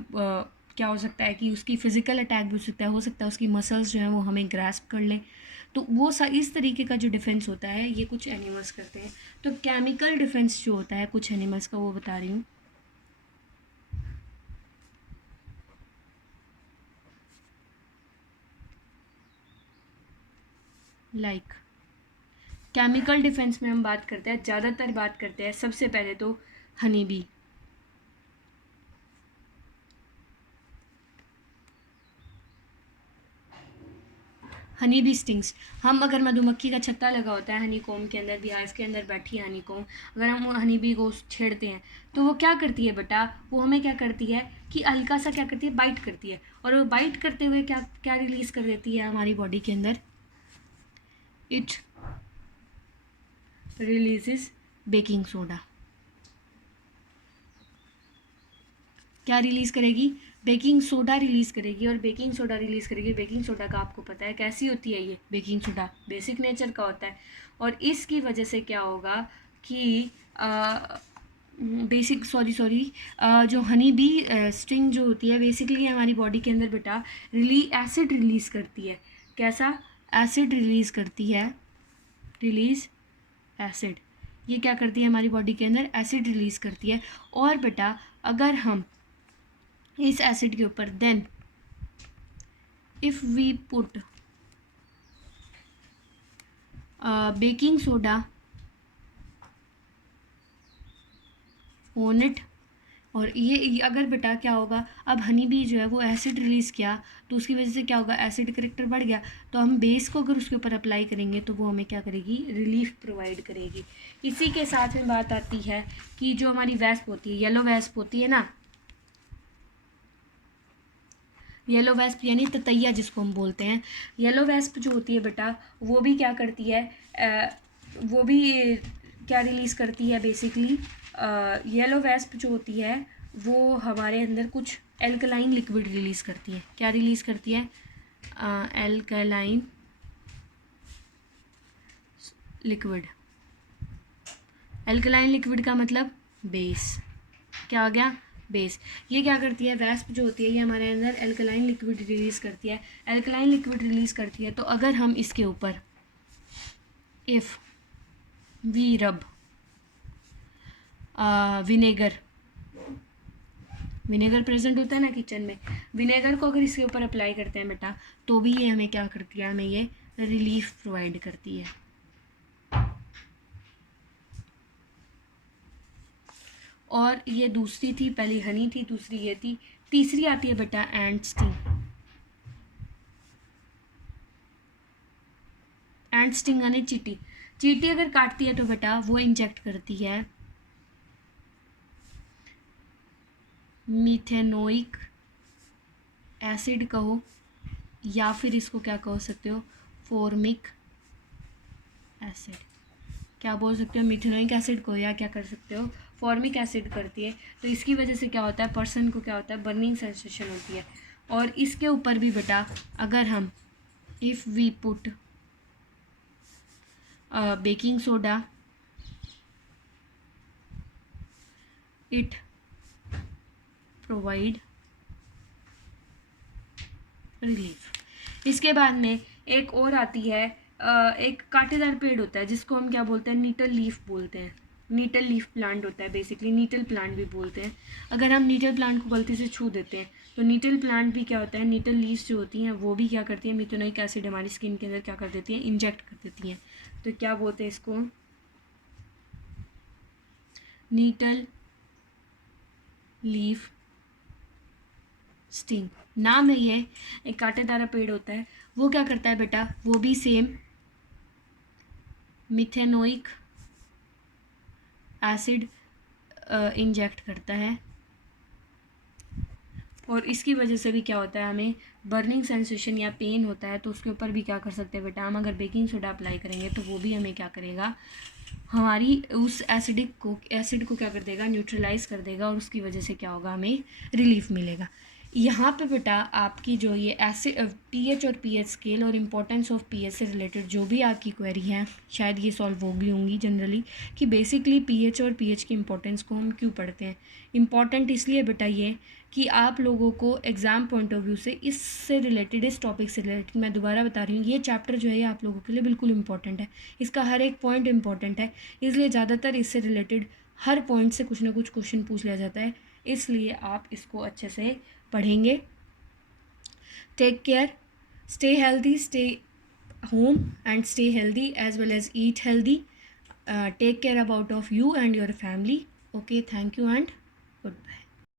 क्या हो सकता है कि उसकी फ़िज़िकल अटैक भी हो सकता है उसकी मसल्स जो हैं वो हमें ग्रास्प कर लें. तो वो इस तरीके का जो डिफेंस होता है ये कुछ एनिमल्स करते हैं. तो केमिकल डिफेंस जो होता है कुछ एनिमल्स का वो बता रही हूँ. लाइक केमिकल डिफेंस में हम बात करते हैं, ज़्यादातर बात करते हैं सबसे पहले तो honey bee. Honey bee stings, हम अगर मधुमक्खी का छत्ता लगा होता है हनी कॉम के अंदर, बिहाइव के अंदर बैठी है हनी कॉम, अगर हम हनी बी को छेड़ते हैं तो वो क्या करती है बेटा, वो हमें क्या करती है कि हल्का सा क्या करती है, बाइट करती है, और वो बाइट करते हुए क्या क्या रिलीज़ कर देती है हमारी बॉडी के अंदर, इट रिलीजेस बेकिंग सोडा। क्या रिलीज़ करेगी, बेकिंग सोडा रिलीज़ करेगी, और बेकिंग सोडा रिलीज़ करेगी। बेकिंग सोडा का आपको पता है कैसी होती है, ये बेकिंग सोडा बेसिक नेचर का होता है, और इसकी वजह से क्या होगा कि जो हनी बी स्टिंग जो होती है बेसिकली हमारी बॉडी के अंदर बेटा एसिड रिलीज़ करती है। कैसा एसिड रिलीज़ करती है, रिलीज़ एसिड, ये क्या करती है हमारी बॉडी के अंदर, एसिड रिलीज़ करती है। और बेटा अगर हम इस एसिड के ऊपर then if we put baking soda on it, और ये अगर बेटा क्या होगा, अब हनी बी जो है वो एसिड रिलीज़ किया तो उसकी वजह से क्या होगा, एसिड करेक्टर बढ़ गया, तो हम बेस को अगर उसके ऊपर अप्लाई करेंगे तो वो हमें क्या करेगी, रिलीफ प्रोवाइड करेगी। इसी के साथ में बात आती है कि जो हमारी वेस्प होती है, येलो वेस्प होती है ना, येलो वेस्प यानी ततैया जिसको हम बोलते हैं, येलो वेस्प जो होती है बेटा वो भी क्या करती है, वो भी क्या रिलीज़ करती है बेसिकली, येलो वेस्प जो होती है वो हमारे अंदर कुछ एल्कलाइन लिक्विड रिलीज़ करती है। क्या रिलीज़ करती है, एल्कलाइन लिक्विड। एल्कलाइन लिक्विड का मतलब बेस, क्या आ गया, बेस। ये क्या करती है, वेस्प जो होती है ये हमारे अंदर एल्कलाइन लिक्विड रिलीज़ करती है। एल्कलाइन लिक्विड रिलीज़ करती है तो अगर हम इसके ऊपर इफ़ वी रब विनेगर, विनेगर प्रेजेंट होता है ना किचन में, विनेगर को अगर इसके ऊपर अप्लाई करते हैं बेटा तो भी ये हमें क्या करती है, हमें ये रिलीफ प्रोवाइड करती है। और ये दूसरी थी, पहली हनी थी, दूसरी ये थी, तीसरी आती है बेटा एंट स्टिंग। एंट स्टिंग यानी चींटी। चींटी अगर काटती है तो बेटा वो इंजेक्ट करती है मीथेनोइक एसिड कहो, या फिर इसको क्या कह सकते हो, फॉर्मिक एसिड। क्या बोल सकते हो, मिथेनोइक एसिड को, या क्या कर सकते हो, फॉर्मिक एसिड करती है। तो इसकी वजह से क्या होता है, पर्सन को क्या होता है, बर्निंग सेंसेशन होती है। और इसके ऊपर भी बेटा अगर हम if we put baking soda, it provide relief. इसके बाद में एक और आती है, एक कांटेदार पेड़ होता है जिसको हम क्या बोलते हैं, नीटल लीफ बोलते हैं। नीटल लीफ प्लांट होता है बेसिकली, नीटल प्लांट भी बोलते हैं। अगर हम नीटल प्लांट को गलती से छू देते हैं तो नीटल प्लांट भी क्या होता है, नीटल लीव्स जो होती हैं वो भी क्या करती हैं, मिथेनोइक एसिड हमारी स्किन के अंदर क्या कर देती हैं, इंजेक्ट कर देती हैं। तो क्या बोलते हैं इसको, नीटल लीफ स्टिंग। नाम है ये, एक कांटेदार पेड़ होता है, वो क्या करता है बेटा, वो भी सेम मिथेनोइक एसिड इंजेक्ट करता है, और इसकी वजह से भी क्या होता है, हमें बर्निंग सेंसेशन या पेन होता है। तो उसके ऊपर भी क्या कर सकते हैं बेटा, हम अगर बेकिंग सोडा अप्लाई करेंगे तो वो भी हमें क्या करेगा, हमारी उस एसिड को क्या कर देगा, न्यूट्रलाइज कर देगा, और उसकी वजह से क्या होगा, हमें रिलीफ मिलेगा। यहाँ पे बेटा आपकी जो ये एसिड पीएच और पीएच स्केल और इम्पोर्टेंस ऑफ पीएच से रिलेटेड जो भी आपकी क्वेरी है शायद ये सॉल्व हो गई होंगी जनरली, कि बेसिकली पीएच और पीएच की इम्पोर्टेंस को हम क्यों पढ़ते हैं। इम्पॉर्टेंट इसलिए बेटा ये कि आप लोगों को एग्ज़ाम पॉइंट ऑफ व्यू से इससे रिलेटेड, इस टॉपिक से रिलेटेड, मैं दोबारा बता रही हूँ, ये चैप्टर जो है ये आप लोगों के लिए बिल्कुल इंपॉर्टेंट है। इसका हर एक पॉइंट इंपॉर्टेंट है, इसलिए ज़्यादातर इससे रिलेटेड हर पॉइंट से कुछ ना कुछ क्वेश्चन पूछ लिया जाता है, इसलिए आप इसको अच्छे से पढ़ेंगे। Take care, stay healthy, stay home and stay healthy as well as eat healthy. Take care about of you and your family. Okay, thank you and goodbye.